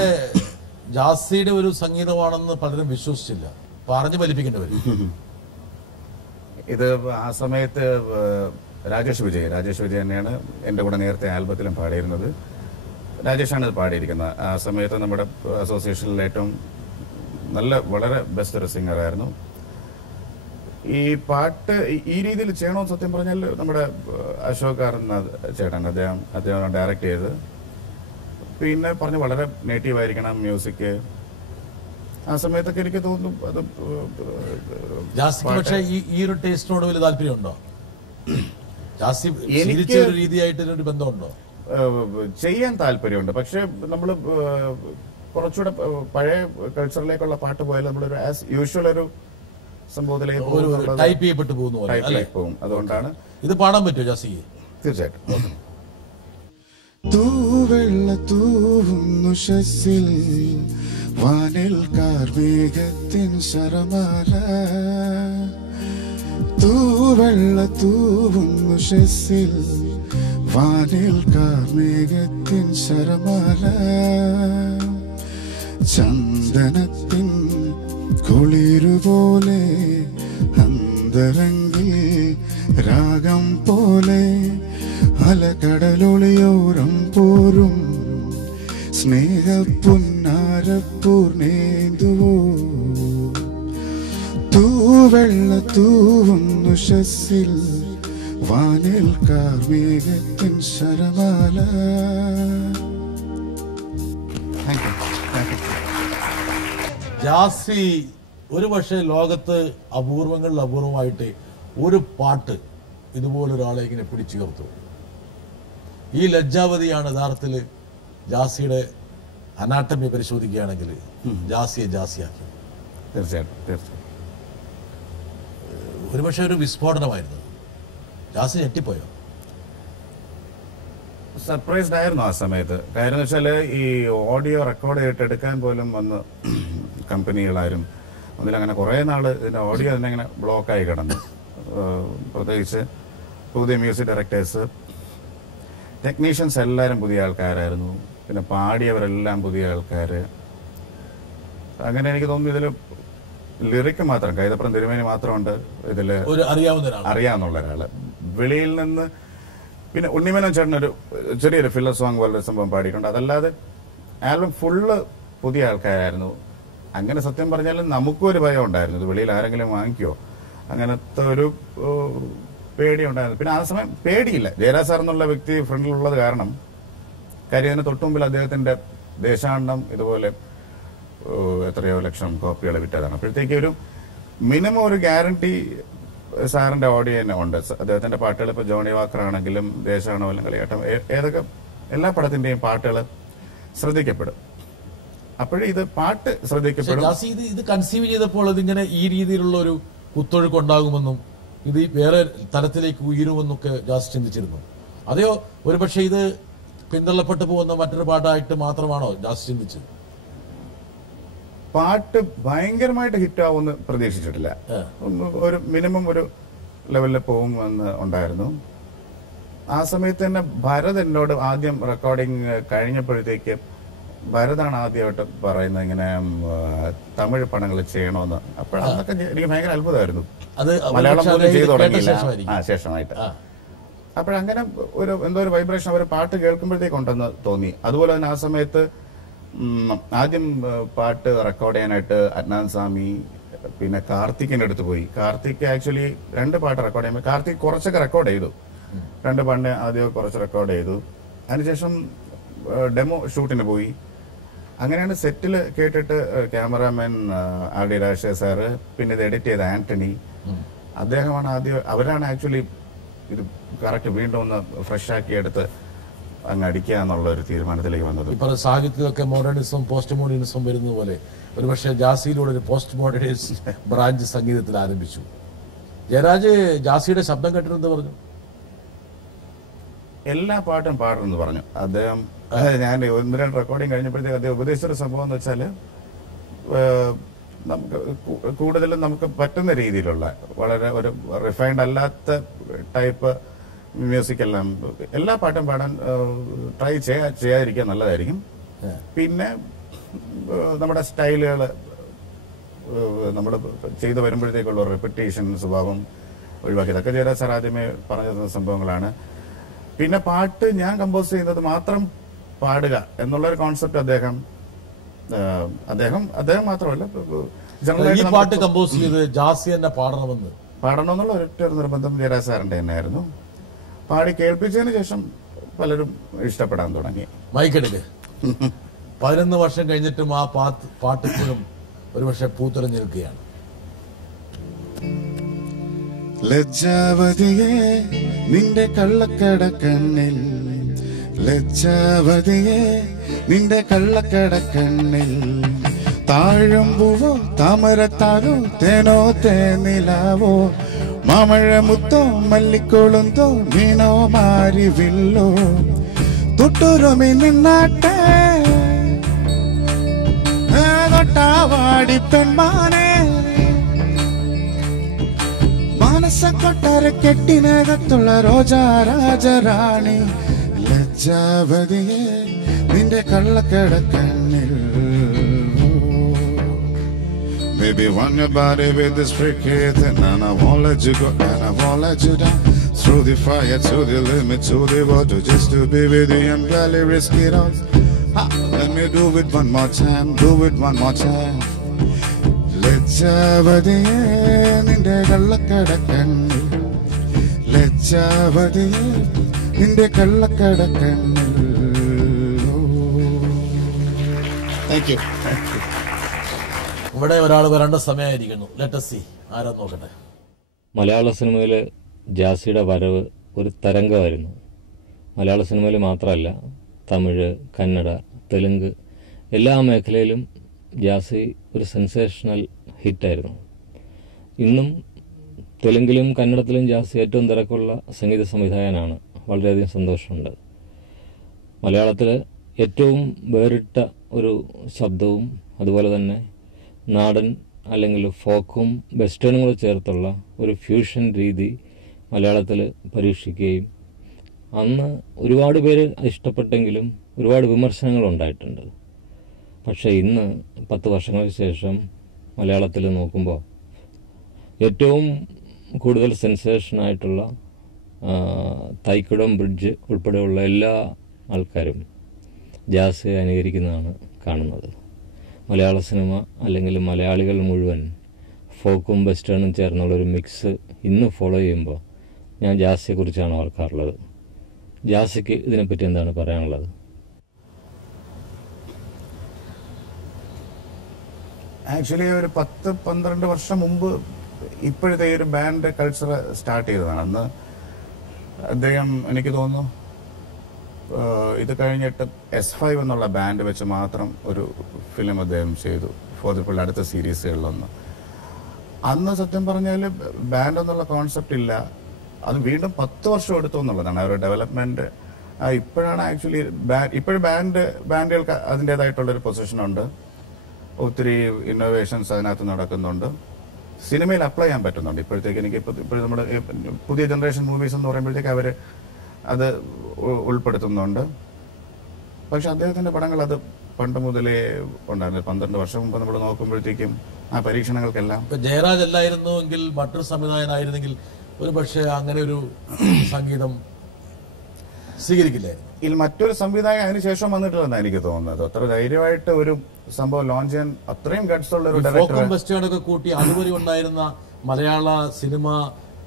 ജാസിയുടെ ഒരു സംഗീതമാണെന്ന് പലരും വിശ്വസിച്ചില്ല, പറഞ്ഞു ഫലിപ്പിക്കേണ്ടി വരും. ഇത് ആ സമയത്ത് രാജേഷ് വിജയ് തന്നെയാണ് എന്റെ കൂടെ നേരത്തെ ആൽബത്തിലും പാടിയിരുന്നത്. രാജേഷാണ് ഇത് പാടിയിരിക്കുന്നത്. ആ സമയത്ത് നമ്മുടെ അസോസിയേഷനിൽ ഏറ്റവും വളരെ ബെസ്റ്റ് ഒരു സിംഗർ ആയിരുന്നു. ഈ പാട്ട് ഈ രീതിയിൽ ചെയ്യണമെന്ന് സത്യം പറഞ്ഞാൽ നമ്മുടെ അശോക് ചേട്ടൻ അദ്ദേഹം ഡയറക്റ്റ് ചെയ്ത്, പിന്നെ പറഞ്ഞു വളരെ നേറ്റീവ് ആയിരിക്കണം മ്യൂസിക്. ആ സമയത്തൊക്കെ എനിക്ക് തോന്നുന്നു അത് പക്ഷേ ഈ ഒരു ടേസ്റ്റിനോട് വലിയ താല്പര്യമുണ്ടോ? ജാസി എനിക്ക് ഒരു രീതിയായിട്ടൊരു ബന്ധമുണ്ടോ? ചെയ്യാൻ താല്പര്യമുണ്ട്. പക്ഷെ നമ്മൾ കുറച്ചുകൂടെ പഴയ കൾച്ചറിലേക്കുള്ള പാട്ട് പോയാൽ നമ്മളൊരു ആസ് യൂഷ്വൽ ഒരു സംഭവത്തിലേക്ക് ടൈപ്പ് ചെയ്യപ്പെട്ടു പോകും. അതുകൊണ്ടാണ് ഇത് പാടാൻ പറ്റുമോ ജാസിക്ക്? തീർച്ചയായിട്ടും. തൂവെള്ള തൂവുന്നു ശസ്സിൽ വാനിൽ കാർമേഘത്തിൻ ശരമാല. തൂവെള്ള തൂവുന്നു ശസ്സിൽ വാനിൽ കാർമേഘത്തിൻ ശരമാല. ചന്ദനത്തിൻ കുളിരുപോലെ അന്തരംഗിൽ രാഗം പോലെ അലകടലൊളിയോരം പോരും സ്നേഹപ്പുന്നാരപ്പൂർണേന്തുവോ. തൂവെള്ള തൂവുന്നു ശസ്സിൽ വാനിൽ കാർമേഘത്തിൻ ശരമാല. ജാസി ഒരു പക്ഷേ ലോകത്ത് അപൂർവങ്ങളിൽ അപൂർവമായിട്ട് ഒരു പാട്ട് ഇതുപോലൊരാളെ ഇങ്ങനെ പിടിച്ചു ചേർത്തു. ഈ ലജ്ജാവതിയാണ് യഥാർത്ഥത്തിൽ ജാസിയുടെ അനാട്ടമി പരിശോധിക്കുകയാണെങ്കിൽ ജാസിയെ ജാസിയാക്കി. തീർച്ചയായിട്ടും ഒരുപക്ഷെ ഒരു വിസ്ഫോടനമായിരുന്നു. ജാസി ഞെട്ടിപ്പോയോ? സർപ്രൈസ്ഡ് ആയിരുന്നു ആ സമയത്ത്. കാര്യം വെച്ചാൽ ഈ ഓഡിയോ റെക്കോർഡ് ചെയ്തിട്ട് എടുക്കാൻ പോലും വന്ന് കമ്പനികളാരും അതിലങ്ങനെ കുറേ നാള് ഇതിന്റെ ഓഡിയോ തന്നെ ഇങ്ങനെ ബ്ലോക്കായി കിടന്നു. പ്രത്യേകിച്ച് പുതിയ മ്യൂസിക് ഡയറക്ടേഴ്സ്, ടെക്നീഷ്യൻസ് എല്ലാവരും പുതിയ ആൾക്കാരായിരുന്നു. പിന്നെ പാടിയവരെല്ലാം പുതിയ ആൾക്കാർ. അങ്ങനെ എനിക്ക് തോന്നുന്നു ഇതിൽ ലിറിക്ക് മാത്രം കൈതപ്രം തിരുമേനി മാത്രമുണ്ട് ഇതില് അറിയാവുന്ന ഒരാള്. വെളിയിൽ നിന്ന് പിന്നെ ഉണ്ണിമേനോൻ ചേട്ടനൊരു ചെറിയൊരു ഫില്ലർ സോങ് പോലെ സംഭവം പാടിയിട്ടുണ്ട്. അതല്ലാതെ ആൽബം ഫുള്ള് പുതിയ ആൾക്കാരായിരുന്നു. അങ്ങനെ സത്യം പറഞ്ഞാൽ നമുക്കും ഒരു ഭയം ഉണ്ടായിരുന്നു, ഇത് വെളിയിൽ ആരെങ്കിലും വാങ്ങിക്കോ, അങ്ങനത്തെ ഒരു പേടി ഉണ്ടായിരുന്നു. പിന്നെ ആ സമയം പേടിയില്ല, ജയരാജ് സാർ എന്നുള്ള വ്യക്തി ഫ്രണ്ടിലുള്ളത് കാരണം. കാര്യം അതിന് തൊട്ടുമുമ്പിൽ അദ്ദേഹത്തിന്റെ ദേശാടനം ഇതുപോലെ എത്രയോ ലക്ഷം കോപ്പികൾ വിറ്റതാണ്. അപ്പോഴത്തേക്ക് ഒരു മിനിമം ഒരു ഗ്യാരണ്ടി സാറിന്റെ ഓഡിയോ തന്നെ ഉണ്ട്. അദ്ദേഹത്തിന്റെ പാട്ടുകൾ ഇപ്പൊ ജോണി വാക്കർ ആണെങ്കിലും ദേശാടനം അല്ലെങ്കിൽ കളിയാട്ടം ഏതൊക്കെ എല്ലാ പടത്തിന്റെയും പാട്ടുകൾ ശ്രദ്ധിക്കപ്പെടും. അപ്പോഴേ ഇത് പാട്ട് ശ്രദ്ധിക്കപ്പെടും. ഇത് കൺസീവ് ചെയ്തപ്പോൾ ഇതിങ്ങനെ ഈ രീതിയിലുള്ള ഒരു കുത്തൊഴുക്ക് ഉണ്ടാകുമെന്നും ഇത് വേറെ തലത്തിലേക്ക് ഉയരുമെന്നൊക്കെ ജാസ് ചിന്തിച്ചിരുന്നു. അതെയോ ഒരുപക്ഷെ ഇത് പിന്തള്ളപ്പെട്ടു പോകുന്ന മറ്റൊരു പാട്ടായിട്ട് മാത്രമാണോ ജാസ് ചിന്തിച്ചത്? പാട്ട് ഭയങ്കരമായിട്ട് ഹിറ്റാവുമെന്ന് പ്രതീക്ഷിച്ചിട്ടില്ല. ഒരു മിനിമം ഒരു ലെവലിൽ പോകുമെന്ന് ഉണ്ടായിരുന്നു. ആ സമയത്ത് തന്നെ ഭരത് എന്നോട് ആദ്യം റെക്കോർഡിങ് കഴിഞ്ഞപ്പോഴത്തേക്ക് ഭരതാണ് ആദ്യമായിട്ട് പറയുന്നത് ഇങ്ങനെ തമിഴ് പടങ്ങൾ ചെയ്യണമെന്ന്. അപ്പോഴതൊക്കെ എനിക്ക് ഭയങ്കര അത്ഭുതമായിരുന്നു. മലയാളം പോലും ചെയ്തു തുടങ്ങിയില്ല ശേഷമായിട്ട്. അപ്പോഴങ്ങനെ ഒരു എന്തോ ഒരു വൈബ്രേഷൻ അവർ പാട്ട് കേൾക്കുമ്പോഴത്തേക്കുണ്ടെന്ന് തോന്നി. അതുപോലെ തന്നെ ആ സമയത്ത് ആദ്യം പാട്ട് റെക്കോർഡ് ചെയ്യാനായിട്ട് അദ്നാൻ സ്വാമി പിന്നെ കാർത്തിക്കിന്റെ അടുത്ത് പോയി. കാർത്തിക് ആക്ച്വലി 2 പാട്ട് റെക്കോർഡ് ചെയ്യുമ്പോൾ കാർത്തിക് കുറച്ചൊക്കെ റെക്കോർഡ് ചെയ്തു. 2 പാട്ടിനെ ആദ്യം കുറച്ച് റെക്കോർഡ് ചെയ്തു. അതിനുശേഷം ഡെമോ ഷൂട്ടിന് പോയി. അങ്ങനെയാണ് സെറ്റിൽ കേട്ടിട്ട് cameraman R D Rajasekhar sir, പിന്നെ ഇത് എഡിറ്റ് ചെയ്ത ആന്റണി, അദ്ദേഹമാണ് അവരാണ് ആക്ച്വലി ഇത് കറക്റ്റ് വീണ്ടും ഒന്ന് ഫ്രഷ് ആക്കി എടുത്ത് അങ്ങ് അടിക്കുക എന്നുള്ള ഒരു തീരുമാനത്തിലേക്ക് വന്നത്. ഇപ്പോൾ സാഹിത്യത്തിലൊക്കെ മോഡേണിസം പോസ്റ്റ് മോഡേണിസം വരുന്ന പോലെ ഒരുപക്ഷെ ജാസിയിലൂടെ ഒരു പോസ്റ്റ് മോഡേണിസ്റ്റ് ബ്രാഞ്ച് സംഗീതത്തിൽ ആരംഭിച്ചു. ജയരാജ് ജാസിയുടെ ശബ്ദം കേട്ടിരുന്നത് പറഞ്ഞു? എല്ലാ പാട്ടും പാടുമെന്ന് പറഞ്ഞു അദ്ദേഹം. ഞാൻ 1-2 റെക്കോർഡിങ് കഴിഞ്ഞപ്പോഴത്തേക്ക് അദ്ദേഹം ഉപദേശിച്ചൊരു സംഭവം എന്ന് വെച്ചാല് നമുക്ക് കൂടുതലും നമുക്ക് പറ്റുന്ന രീതിയിലുള്ള വളരെ ഒരു റിഫൈൻഡ് അല്ലാത്ത ടൈപ്പ് മ്യൂസിക് എല്ലാം എല്ലാ പാട്ടും പാടാൻ ട്രൈ ചെയ്യാതിരിക്കാൻ നല്ലതായിരിക്കും. പിന്നെ നമ്മുടെ സ്റ്റൈലുകൾ നമ്മൾ ചെയ്തു വരുമ്പോഴത്തേക്കുള്ള റെപ്പിറ്റേഷൻ സ്വഭാവം ഒഴിവാക്കി. ഇതൊക്കെ ജയരാജ് സാർ ആദ്യമേ പറഞ്ഞ സംഭവങ്ങളാണ്. പിന്നെ പാട്ട് ഞാൻ കമ്പോസ് ചെയ്യുന്നത് മാത്രം പാടുക എന്നുള്ളൊരു കോൺസെപ്റ്റ് അദ്ദേഹം മാത്രമല്ല ഈ പാട്ട് കമ്പോസ് ചെയ്ത് ജാസി തന്നെ പാടണമെന്നുള്ള ഒരൊറ്റ നിർബന്ധം ജയരാജ് സാറിന്റെ തന്നെയായിരുന്നു. പാടി കേൾപ്പിച്ചതിന് ശേഷം പലരും ഇഷ്ടപ്പെടാൻ തുടങ്ങി. മൈക്കെടുക്ക്. 11 വർഷം കഴിഞ്ഞിട്ടും ആ പാട്ട് ഇപ്പോഴും ഒരുപക്ഷെ പൂത്തുലഞ്ഞു നിൽക്കുകയാണ്. ലജ്ജാവതിയെ നിന്റെ കള്ളക്കട കണ്ണിൽ, ലജ്ജാവതിയെ നിന്റെ കള്ളക്കട കണ്ണിൽ, താഴമ്പൂവോ താമരത്താരോ തേനോ തേനിലാവോ, മാമഴമുത്തോ മല്ലിക്കൊളുന്തോ മീനോ മാരിവില്ലോ, തൊട്ടുരുമി നിന്നാട്ടെ തൊട്ടാവാടി പെൺമാനെ, മാനസക്കൊട്ടാര കെട്ടിനകത്തുള്ള റോജാ രാജറാണി, ലജ്ജാവതിയെ നിന്റെ കള്ളക്കട കണ്ണിൽ. Baby, run your body with this freak hit, and I won't let you go, and I won't let you down. Through the fire, to the limit, to the water, just to be with you and barely risk it all. Let me do it one more time, do it one more time. ലജ്ജാവതിയെ നിന്റെ കള്ളക്കട കണ്ണിൽ, ലജ്ജാവതിയെ നിന്റെ കള്ളക്കട കണ്ണിൽ. Thank you. ഇവിടെ ഒരാൾ വരേണ്ട സമയമായിരിക്കുന്നു. Let's see ആരാ നോക്കട്ടെ. മലയാള സിനിമയിൽ ജാസിയുടെ വരവ് ഒരു തരംഗമായിരുന്നു. മലയാള സിനിമയിൽ മാത്രമല്ല, തമിഴ്, കന്നഡ, തെലുങ്ക് എല്ലാ മേഖലയിലും ജാസി ഒരു സെൻസേഷണൽ ഹിറ്റായിരുന്നു. ഇന്നും തെലുങ്കിലും കന്നഡത്തിലും ജാസി ഏറ്റവും തിരക്കുള്ള സംഗീത സംവിധായകനാണ്. വളരെയധികം സന്തോഷമുണ്ട്. മലയാളത്തിൽ ഏറ്റവും വേറിട്ട ഒരു ശബ്ദവും അതുപോലെ തന്നെ നാടൻ അല്ലെങ്കിൽ ഫോക്കും വെസ്റ്റേണും കൂടെ ചേർത്തുള്ള ഒരു ഫ്യൂഷൻ രീതി മലയാളത്തിൽ പരീക്ഷിക്കുകയും അന്ന് ഒരുപാട് പേര് ഇഷ്ടപ്പെട്ടെങ്കിലും ഒരുപാട് വിമർശനങ്ങൾ ഉണ്ടായിട്ടുണ്ട്. പക്ഷേ ഇന്ന് 10 വർഷങ്ങൾക്ക് ശേഷം മലയാളത്തിൽ നോക്കുമ്പോൾ ഏറ്റവും കൂടുതൽ സെൻസേഷനായിട്ടുള്ള തൈക്കുടം ബ്രിഡ്ജ് ഉൾപ്പെടെയുള്ള എല്ലാ ആൾക്കാരും ജാസ് അനുകരിക്കുന്നതാണ് കാണുന്നത്. മലയാള സിനിമ അല്ലെങ്കിൽ മലയാളികൾ മുഴുവൻ ഫോക്കും വെസ്റ്റേണും ചേർന്നുള്ളൊരു മിക്സ് ഇന്ന് ഫോളോ ചെയ്യുമ്പോൾ ഞാൻ ജാസിയെക്കുറിച്ചാണ് ഓർക്കാറുള്ളത്. ജാസിക്ക് ഇതിനെപ്പറ്റി എന്താണ് പറയാനുള്ളത്? ആക്ച്വലി ഒരു 10-12 വർഷം മുമ്പ് ഇപ്പോഴത്തെ ഒരു ബാൻഡ് കൾച്ചർ സ്റ്റാർട്ട് ചെയ്തതാണ്. അന്ന് അദ്ദേഹം എനിക്ക് തോന്നുന്നു ഇത് കഴിഞ്ഞിട്ട് S5 എന്നുള്ള ബാൻഡ് വെച്ച് മാത്രം ഒരു ഫിലിം അദ്ദേഹം ചെയ്തു ഫോർദിപ്പുള്ള അടുത്ത സീരീസുകളിലൊന്ന്. അന്ന് സത്യം പറഞ്ഞാൽ ബാൻഡ് എന്നുള്ള കോൺസെപ്റ്റ് ഇല്ല. അത് വീണ്ടും 10 വർഷം എടുത്തു എന്നുള്ളതാണ് അവരുടെ ഡെവലപ്മെന്റ്. ഇപ്പോഴാണ് ആക്ച്വലി ഇപ്പോഴും ബാൻഡുകൾക്ക് അതിൻ്റെതായിട്ടുള്ളൊരു പൊസിഷനുണ്ട്. ഒത്തിരി ഇന്നോവേഷൻസ് അതിനകത്ത് നടക്കുന്നുണ്ട്. സിനിമയിൽ അപ്ലൈ ചെയ്യാൻ പറ്റുന്നുണ്ട്. ഇപ്പോഴത്തേക്ക് എനിക്ക് ഇപ്പോഴും നമ്മുടെ പുതിയ ജനറേഷൻ മൂവീസ് എന്ന് പറയുമ്പോഴത്തേക്ക് അവർ അത് ഉൾപ്പെടുത്തുന്നുണ്ട്. പക്ഷെ അദ്ദേഹത്തിന്റെ പടങ്ങൾ അത് പണ്ട് മുതലേ ഉണ്ടായിരുന്നു. 12 വർഷം മുമ്പ് നമ്മൾ നോക്കുമ്പോഴത്തേക്കും ആ പരീക്ഷണങ്ങൾക്കെല്ലാം ജയരാജ് അല്ലായിരുന്നു എങ്കിൽ മറ്റൊരു സംവിധായകനായിരുന്നെങ്കിൽ ഒരു പക്ഷേ അങ്ങനെ ഒരു സംഗീതം സ്വീകരിക്കില്ലായിരുന്നു. ഇതിൽ മറ്റൊരു സംവിധായകൻ അതിനുശേഷം വന്നിട്ടില്ലെന്നാണ് എനിക്ക് തോന്നുന്നത്. അത്ര ധൈര്യമായിട്ട് ഒരു സംഭവം ലോഞ്ച് ചെയ്യാൻ അത്രയും ഗട്ട്സ് ഉള്ള ഒരു ഡയറക്ടർ വെസ്റ്റേണൊക്കെ കൂട്ടി അതുവരെ ഉണ്ടായിരുന്ന മലയാള സിനിമ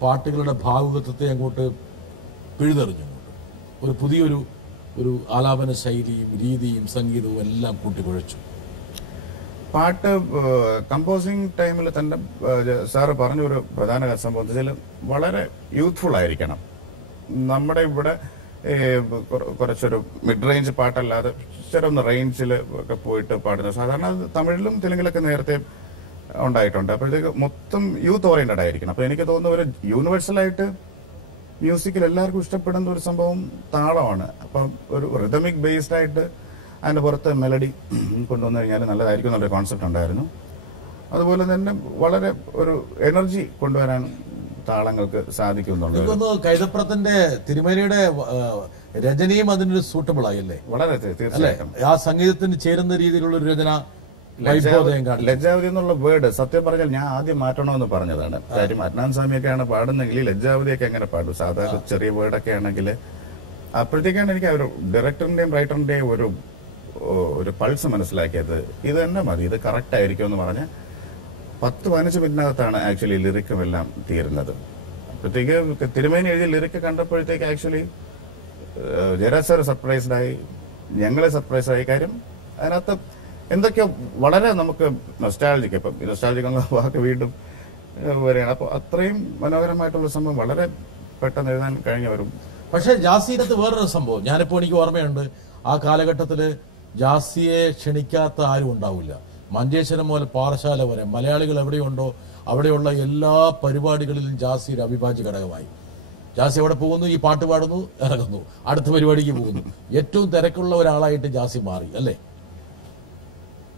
പാട്ടുകളുടെ ഭാവുകത്വത്തെ അങ്ങോട്ട് പിഴുതെറിഞ്ഞു. ഒരു പുതിയൊരു ഒരു ആലാപന ശൈലിയും രീതിയും സംഗീതവും എല്ലാം കൂട്ടിക്കുഴച്ചു? പാട്ട് കമ്പോസിങ് ടൈമിൽ തന്നെ സാറ് പറഞ്ഞൊരു പ്രധാന സംഭവം എന്ന് വെച്ചാൽ വളരെ യൂത്ത്ഫുൾ ആയിരിക്കണം. നമ്മുടെ ഇവിടെ കുറച്ചൊരു മിഡ് റേഞ്ച് പാട്ടല്ലാതെ ചെറിയൊന്ന് റേഞ്ചിൽ ഒക്കെ പോയിട്ട് പാടുന്നത് സാധാരണ തമിഴിലും തെലുങ്കിലൊക്കെ നേരത്തെ ഉണ്ടായിട്ടുണ്ട്. അപ്പോഴത്തേക്ക് മൊത്തം യൂത്ത് ഓറിയന്റഡ് ആയിരിക്കണം. അപ്പൊ എനിക്ക് തോന്നുന്ന ഒരു യൂണിവേഴ്സലായിട്ട് മ്യൂസിക്കിൽ എല്ലാവർക്കും ഇഷ്ടപ്പെടുന്ന ഒരു സംഭവം താളമാണ്. അപ്പം ഒരു റിതമിക് ബേസ്ഡ് ആയിട്ട് അതിന്റെ പുറത്ത് മെലഡി കൊണ്ടുവന്നു കഴിഞ്ഞാൽ നല്ലതായിരിക്കും എന്നൊരു കോൺസെപ്റ്റ് ഉണ്ടായിരുന്നു. അതുപോലെ തന്നെ വളരെ ഒരു എനർജി കൊണ്ടുവരാൻ താളങ്ങൾക്ക് സാധിക്കുന്നുണ്ട്. കൈതപ്രത്തിന്റെ തിരുമലയുടെ രചനയും അതിനൊരു സൂട്ടബിൾ ആയില്ലേ? വളരെ തീർച്ചയായിട്ടും ആ സംഗീതത്തിന് ചേരുന്ന രീതിയിലുള്ള ഒരു രചന. ലജ്ജാവതി എന്നുള്ള വേർഡ് സത്യം പറഞ്ഞാൽ ഞാൻ ആദ്യം മാറ്റണമെന്ന് പറഞ്ഞതാണ്. കാര്യം അദ്നാൻ സ്വാമിയൊക്കെയാണ് പാടുന്നെങ്കിൽ ലജ്ജാവതിയൊക്കെ എങ്ങനെ പാടും? സാധാരണ ചെറിയ വേർഡൊക്കെ ആണെങ്കിൽ അപ്പോഴത്തേക്കാണ് എനിക്ക് ഒരു ഡയറക്ടറിന്റെയും റൈറ്ററിന്റെയും ഒരു പൾസ് മനസ്സിലാക്കിയത്. ഇത് തന്നെ മതി, ഇത് കറക്റ്റ് ആയിരിക്കും എന്ന് പറഞ്ഞ് 10-15 മിനിറ്റിനകത്താണ് ആക്ച്വലി ലിറിക്കും എല്ലാം തീരുന്നത്. അപ്പോഴത്തേക്ക് തിരുമേനി എഴുതിയ ലിറിക്ക് കണ്ടപ്പോഴത്തേക്ക് ആക്ച്വലി ജയരാജ് സാർ സർപ്രൈസ്ഡായി, ഞങ്ങളെ സർപ്രൈസായി. കാര്യം അതിനകത്ത് എന്തൊക്കെയോ വളരെ നമുക്ക് നൊസ്റ്റാൾജിക്, ഇപ്പം നൊസ്റ്റാൾജിക് എന്ന വാക്ക് വീണ്ടും വരികയാണ്. അപ്പോൾ അത്രയും മനോഹരമായിട്ടുള്ള സംഭവം വളരെ പെട്ടെന്ന് എഴുതാൻ കഴിഞ്ഞ വരും. പക്ഷെ ജാസിയിനകത്ത് വേറൊരു സംഭവം ഞാനിപ്പോൾ എനിക്ക് ഓർമ്മയുണ്ട്. ആ കാലഘട്ടത്തിൽ ജാസിയെ ക്ഷണിക്കാത്ത ആരും ഉണ്ടാവില്ല. മഞ്ചേശ്വരം മുതൽ പാറശാല വരെ മലയാളികൾ എവിടെയുണ്ടോ അവിടെയുള്ള എല്ലാ പരിപാടികളിലും ജാസി ഒരു അവിഭാജ്യ ഘടകമായി. ജാസി എവിടെ പോകുന്നു, ഈ പാട്ട് പാടുന്നു, ഇറങ്ങുന്നു, അടുത്ത പരിപാടിക്ക് പോകുന്നു. ഏറ്റവും തിരക്കുള്ള ഒരാളായിട്ട് ജാസി മാറി അല്ലേ?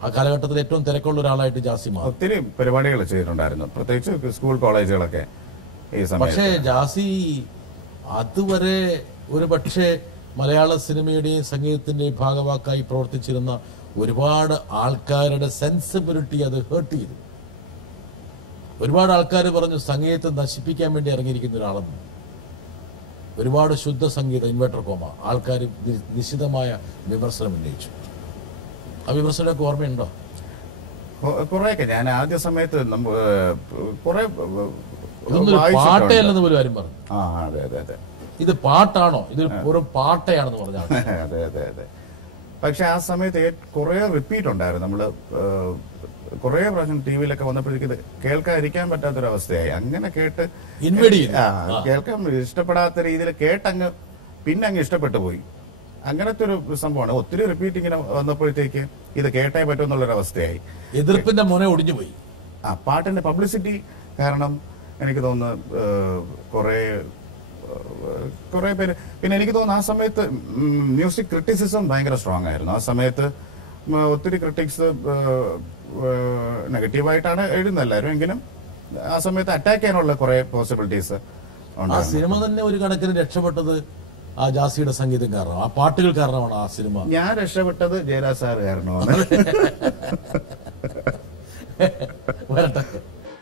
ആ കാലഘട്ടത്തിൽ ഏറ്റവും തിരക്കുള്ള ഒരാളായിട്ട് ജാസി മാറി. ഒത്തിരി പരിപാടികൾ ചെയ്തിട്ടുണ്ടായിരുന്നു, പ്രത്യേകിച്ച് സ്കൂൾ കോളേജുകളൊക്കെ ഈ സമയത്ത്. പക്ഷേ ജാസി അതുവരെ ഒരു പക്ഷേ മലയാള സിനിമയുടെയും സംഗീതത്തിന്റെയും ഭാഗവാക്കായി പ്രവർത്തിച്ചിരുന്ന ഒരുപാട് ആൾക്കാരുടെ സെൻസിബിലിറ്റി അത് ഹേർട്ട് ചെയ്തു. ഒരുപാട് ആൾക്കാർ പറഞ്ഞു സംഗീതത്തെ നശിപ്പിക്കാൻ വേണ്ടി ഇറങ്ങിയിരിക്കുന്ന ഒരാളെന്ന്. ഒരുപാട് ശുദ്ധ സംഗീത ഇൻവെർട്ടർ കോമ ആൾക്കാർ നിശിതമായ വിമർശനം ഉന്നയിച്ചു. ആ വിമർശനമൊക്കെ ഓർമ്മയുണ്ടോ? കുറെയൊക്കെ ഞാൻ ആദ്യ സമയത്ത് കുറെ പാട്ടയല്ലെന്ന് പോലും ആരും പറഞ്ഞു. അതെ അതെ അതെ, ഇത് പാട്ടാണോ, ഇത് ഒരു പാട്ടയാണെന്ന് പറഞ്ഞാൽ. അതെ അതെ അതെ. പക്ഷെ ആ സമയത്ത് കുറെ റിപ്പീറ്റ് ഉണ്ടായിരുന്നു. നമ്മള് കുറെ പ്രാവശ്യം ടി വിയിലൊക്കെ വന്നപ്പോഴേക്കും ഇത് കേൾക്കാതിരിക്കാൻ പറ്റാത്തൊരവസ്ഥയായി. അങ്ങനെ കേട്ട് കേൾക്കാൻ ഇഷ്ടപ്പെടാത്ത രീതിയിൽ കേട്ടങ്ങ് പിന്നെ അങ്ങ് ഇഷ്ടപ്പെട്ടു പോയി. അങ്ങനത്തെ ഒരു സംഭവമാണ്. ഒത്തിരി റിപ്പീറ്റ് ഇങ്ങനെ വന്നപ്പോഴത്തേക്ക് ഇത് കേട്ടേ പറ്റുമെന്നുള്ളൊരവസ്ഥയായി. എതിർപ്പിന്റെ മുന ഒടിഞ്ഞു പോയി. പാട്ടിന്റെ പബ്ലിസിറ്റി കാരണം എനിക്ക് തോന്നുന്നു കുറെ പേര്. പിന്നെ എനിക്ക് തോന്നുന്നു ആ സമയത്ത് മ്യൂസിക് ക്രിറ്റിസിസം ഭയങ്കര സ്ട്രോങ് ആയിരുന്നു. ആ സമയത്ത് ഒത്തിരി ക്രിട്ടിക്സ് നെഗറ്റീവായിട്ടാണ് എഴുതുന്നത് എല്ലാവരും. എങ്കിലും ആ സമയത്ത് അറ്റാക്ക് ചെയ്യാനുള്ള കുറെ പോസിബിലിറ്റീസ് ഉണ്ട്. ആ സിനിമ തന്നെ ഒരു കണക്കിന് രക്ഷപ്പെട്ടത് ആ ജാസിയുടെ സംഗീതം കാരണം, ആ പാട്ടുകൾ കാരണമാണ് ആ സിനിമ. ഞാൻ രക്ഷപ്പെട്ടത് ജയരാജ് സാർ കാരണമാണ്.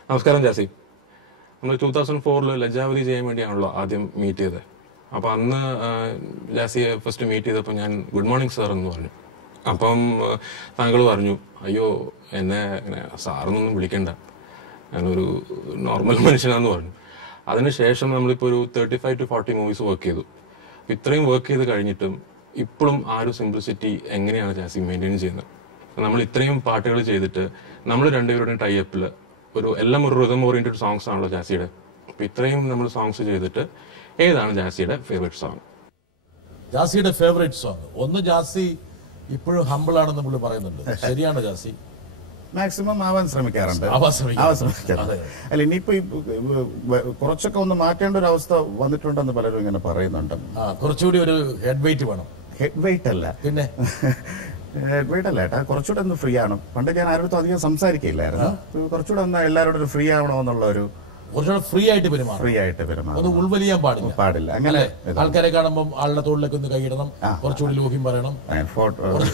നമസ്കാരം ജാസി. നമ്മൾ 2004 ലജ്ജാവതി ചെയ്യാൻ വേണ്ടിയാണല്ലോ ആദ്യം മീറ്റ് ചെയ്തത്. അപ്പം അന്ന് ജാസിയെ ഫസ്റ്റ് മീറ്റ് ചെയ്തപ്പോൾ ഞാൻ ഗുഡ് മോർണിംഗ് സാർ എന്ന് പറഞ്ഞു. അപ്പം താങ്കൾ പറഞ്ഞു, അയ്യോ എന്നെ ഇങ്ങനെ സാറെന്നൊന്നും വിളിക്കണ്ട, ഞാനൊരു നോർമൽ മനുഷ്യനാന്ന് പറഞ്ഞു. അതിനുശേഷം നമ്മളിപ്പോൾ ഒരു 35 to 40 മൂവീസ് വർക്ക് ചെയ്തു. അപ്പം ഇത്രയും വർക്ക് ചെയ്ത് കഴിഞ്ഞിട്ടും ഇപ്പോഴും ആ ഒരു സിംപ്ലിസിറ്റി എങ്ങനെയാണ് ജാസി മെയിൻറ്റെയിൻ ചെയ്യുന്നത്? നമ്മൾ ഇത്രയും പാട്ടുകൾ ചെയ്തിട്ട് നമ്മൾ രണ്ടുപേരുടെയും ടൈപ്പിൽ എല്ലാം ഒരു റിതം ഓറിയന്റഡ് സോങ്സ് ആണല്ലോ ജാസിയുടെ. അപ്പം ഇത്രയും നമ്മൾ സോങ്സ് ചെയ്തിട്ട് ഏതാണ് ജാസിയുടെ ഫേവറേറ്റ് സോങ്? ജാസിയുടെ ഫേവറേറ്റ് സോങ് ഒന്ന്, ജാസി ഇപ്പോഴും ഹമ്പിൾ ആണെന്ന് നമ്മൾ പറയുന്നുണ്ട്. ശരിയാണ് ജാസി? മാക്സിമം ആവാൻ ശ്രമിക്കാറുണ്ട്. അല്ല, ഇനിയിപ്പോ കുറച്ചൊക്കെ ഒന്ന് മാറ്റേണ്ട ഒരു അവസ്ഥ വന്നിട്ടുണ്ടെന്ന് പലരും ഇങ്ങനെ പറയുന്നുണ്ട്. കുറച്ചുകൂടി ഒരു ഹെഡ് വെയിറ്റ് വേണം. ഹെഡ് വെയിറ്റ് അല്ല, പിന്നെ ഹെഡ് വെയിറ്റ് അല്ല ഏട്ടാ, കുറച്ചുകൂടെ ഒന്ന് ഫ്രീ ആണ്. പണ്ട് ഞാൻ ആരോടും അധികം സംസാരിക്കില്ലായിരുന്നു. കുറച്ചുകൂടെ ഒന്ന് എല്ലാവരോടും ഒരു ഫ്രീ ആവണമെന്നുള്ള ഒരു കുറച്ചുകൂടെ ഫ്രീ ആയിട്ട് പെരുമാറും. ഒന്ന് ഉൾവലിയാൻ പാടില്ല. അങ്ങനെ ആൾക്കാരെ കാണുമ്പോൾ ആളുടെ തോളിലേക്ക് ഒന്ന് കൈയിടണം, കുറച്ചുകൂടി ലോഹ്യം പറയണം,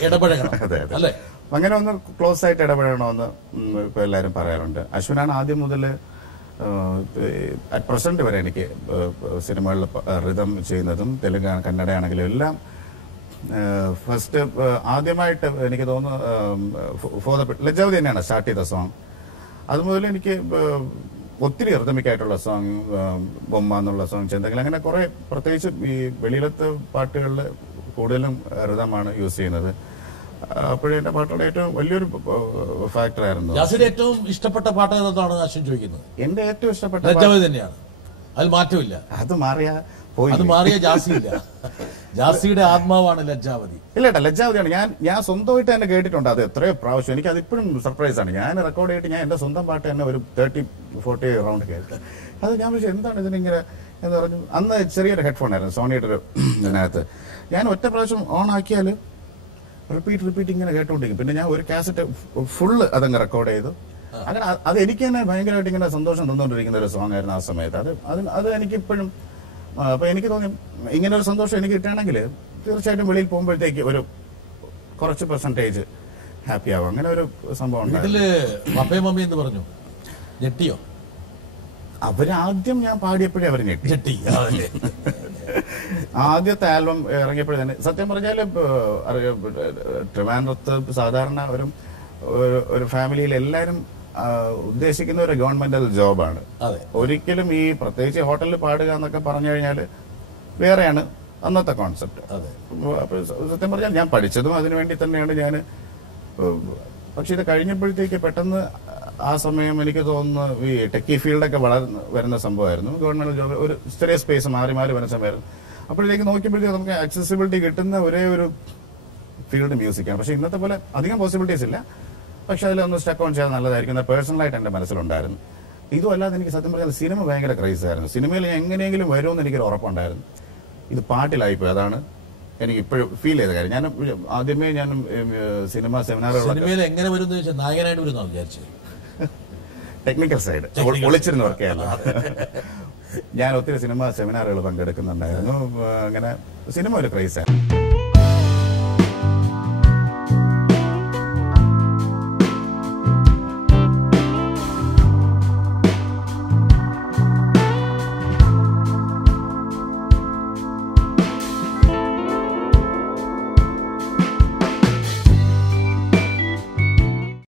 ഇടപഴകണം. അല്ലേ? അങ്ങനെ ഒന്ന് ക്ലോസ് ആയിട്ട് ഇടപെടണമെന്ന് ഇപ്പൊ എല്ലാവരും പറയാറുണ്ട്. അശ്വിനാണ് ആദ്യം മുതൽ അറ്റ് പ്രസന്റ് വരെ എനിക്ക് സിനിമകളിൽ റിതം ചെയ്യുന്നതും തെലുങ്ക് കന്നഡ ആണെങ്കിലും എല്ലാം ഫസ്റ്റ് ആദ്യമായിട്ട് എനിക്ക് തോന്നുന്നു ലജ്ജാവതി തന്നെയാണ് സ്റ്റാർട്ട് ചെയ്ത സോങ്. അതുമുതൽ എനിക്ക് ഒത്തിരി റിതമിക്കായിട്ടുള്ള സോങ്, ബൊമ്മ എന്നുള്ള സോങ്, ചെന്തെങ്കിലും, അങ്ങനെ കുറെ പ്രത്യേകിച്ച് ഈ വെളിയിലത്തെ പാട്ടുകളിൽ കൂടുതലും റിതമാണ് യൂസ് ചെയ്യുന്നത്. അപ്പോഴും എൻ്റെ പാട്ടുകളുടെ ഏറ്റവും വലിയൊരു ഫാക്ടറായിരുന്നു. ജാസിയുടെ ഏറ്റവും ഇഷ്ടപ്പെട്ട പാട്ട് ഏതാണ് അശ്വിൻ ചോദിക്കുന്നത്? എൻ്റെ ഏറ്റവും ഇഷ്ടപ്പെട്ട ലജ്ജാവതി തന്നെയാണ്, അതിൽ മാറ്റമില്ല. അത് മാറിയ ജാസിയില്ല. ജാസിയുടെ ആത്മാവാണ് ലജ്ജാവതി. ഇല്ല ഏട്ടാ, ലജ്ജാവതിയാണ്. ഞാൻ സ്വന്തമായിട്ട് തന്നെ കേട്ടിട്ടുണ്ട് അത് എത്രയോ പ്രാവശ്യം. എനിക്ക് അതിപ്പോഴും സർപ്രൈസ് ആണ്. ഞാൻ റെക്കോർഡ് ചെയ്തിട്ട് ഞാൻ എൻ്റെ സ്വന്തം പാട്ട് തന്നെ ഒരു 30-40 റൗണ്ട് കേട്ടത്. അത് ഞാൻ വിളിച്ചു എന്താണ് ഇതിനിങ്ങനെ എന്ന് പറഞ്ഞു. അന്ന് ചെറിയൊരു ഹെഡ്ഫോൺ ആയിരുന്നു, സോണിയുടെ ഒരു ഇതിനകത്ത്. ഞാൻ ഒറ്റ പ്രാവശ്യം ഓൺ ആക്കിയാൽ റിപ്പീറ്റ് ഇങ്ങനെ കേട്ടോണ്ടിരിക്കും. പിന്നെ ഞാൻ ഒരു കാസറ്റ് ഫുള്ള് അതങ്ങ് റെക്കോർഡ് ചെയ്തു. അങ്ങനെ അത് എനിക്ക് തന്നെ ഭയങ്കരമായിട്ട് ഇങ്ങനെ സന്തോഷം തന്നുകൊണ്ടിരിക്കുന്ന ഒരു സോങ് ആയിരുന്നു ആ സമയത്ത്. അത് എനിക്കിപ്പോഴും അപ്പൊ എനിക്ക് തോന്നി ഇങ്ങനെ ഒരു സന്തോഷം എനിക്ക് കിട്ടുകയാണെങ്കിൽ തീർച്ചയായിട്ടും വെളിയിൽ പോകുമ്പോഴത്തേക്ക് ഒരു കുറച്ച് പെർസെന്റേജ് ഹാപ്പി ആവും. അങ്ങനെ ഒരു സംഭവം വീട്ടില് പപ്പയും മമ്മി എന്ന് പറഞ്ഞു ഞെട്ടിയോ? അവരാദ്യം ഞാൻ പാടിയപ്പോഴേ അവർ ഞെട്ടി. ആദ്യത്തെ ആൽബം ഇറങ്ങിയപ്പോഴേ തന്നെ സത്യം പറഞ്ഞാൽ ട്രിവാൻഡ്രത്ത് സാധാരണ ഒരു ഫാമിലിയിൽ എല്ലാവരും ഉദ്ദേശിക്കുന്ന ഒരു ഗവൺമെന്റൽ ജോബാണ്. ഒരിക്കലും ഈ പ്രത്യേകിച്ച് ഹോട്ടലിൽ പാടുക എന്നൊക്കെ പറഞ്ഞു കഴിഞ്ഞാൽ വേറെയാണ് അന്നത്തെ കോൺസെപ്റ്റ്. അപ്പൊ സത്യം പറഞ്ഞാൽ ഞാൻ പഠിച്ചതും അതിനുവേണ്ടി തന്നെയാണ് ഞാൻ. പക്ഷെ ഇത് കഴിഞ്ഞപ്പോഴത്തേക്ക് പെട്ടെന്ന് ആ സമയം എനിക്ക് തോന്നുന്നു ഈ ടെക്കി ഫീൽഡൊക്കെ വരുന്ന സംഭവമായിരുന്നു. ഗവൺമെന്റ് ജോബ് ഒരു ചെറിയ സ്പേസ് മാറി വരുന്ന സമയമായിരുന്നു. അപ്പോഴത്തേക്ക് നോക്കിയപ്പോഴത്തേക്ക് നമുക്ക് ആക്സസിബിലിറ്റി കിട്ടുന്ന ഒരേ ഒരു ഫീൽഡ് മ്യൂസിക്കാണ്. പക്ഷെ ഇന്നത്തെ പോലെ അധികം പോസിബിലിറ്റീസ് ഇല്ല. പക്ഷെ അതിലൊന്ന് സ്റ്റക്ക് ഓൺ ചെയ്യാൻ നല്ലതായിരിക്കും പേഴ്സണലായിട്ട് എൻ്റെ മനസ്സിലുണ്ടായിരുന്നു. ഇതും അല്ലാതെ എനിക്ക് സത്യം പറഞ്ഞാൽ സിനിമ ഭയങ്കര ക്രൈസ് ആയിരുന്നു. സിനിമയിൽ ഞാൻ എങ്ങനെയെങ്കിലും വരുമെന്ന് എനിക്കൊരു ഉറപ്പുണ്ടായിരുന്നു. ഇത് പാട്ടിലായിപ്പോയി. അതാണ് എനിക്ക് ഇപ്പോഴും ഫീൽ ചെയ്ത കാര്യം. ഞാൻ ആദ്യമേ സിനിമ സെമിനാറുകൾ എങ്ങനെ വരും നായകനായിട്ട് വരുന്ന വിചാരിച്ചു. ടെക്നിക്കൽ സൈഡ് ഒളിച്ചിരുന്നവർക്കായിരുന്നു. ഞാൻ ഒത്തിരി സിനിമ സെമിനാറുകൾ പങ്കെടുക്കുന്നുണ്ടായിരുന്നു. അങ്ങനെ സിനിമ ഒരു ക്രൈസ് ആയിരുന്നു.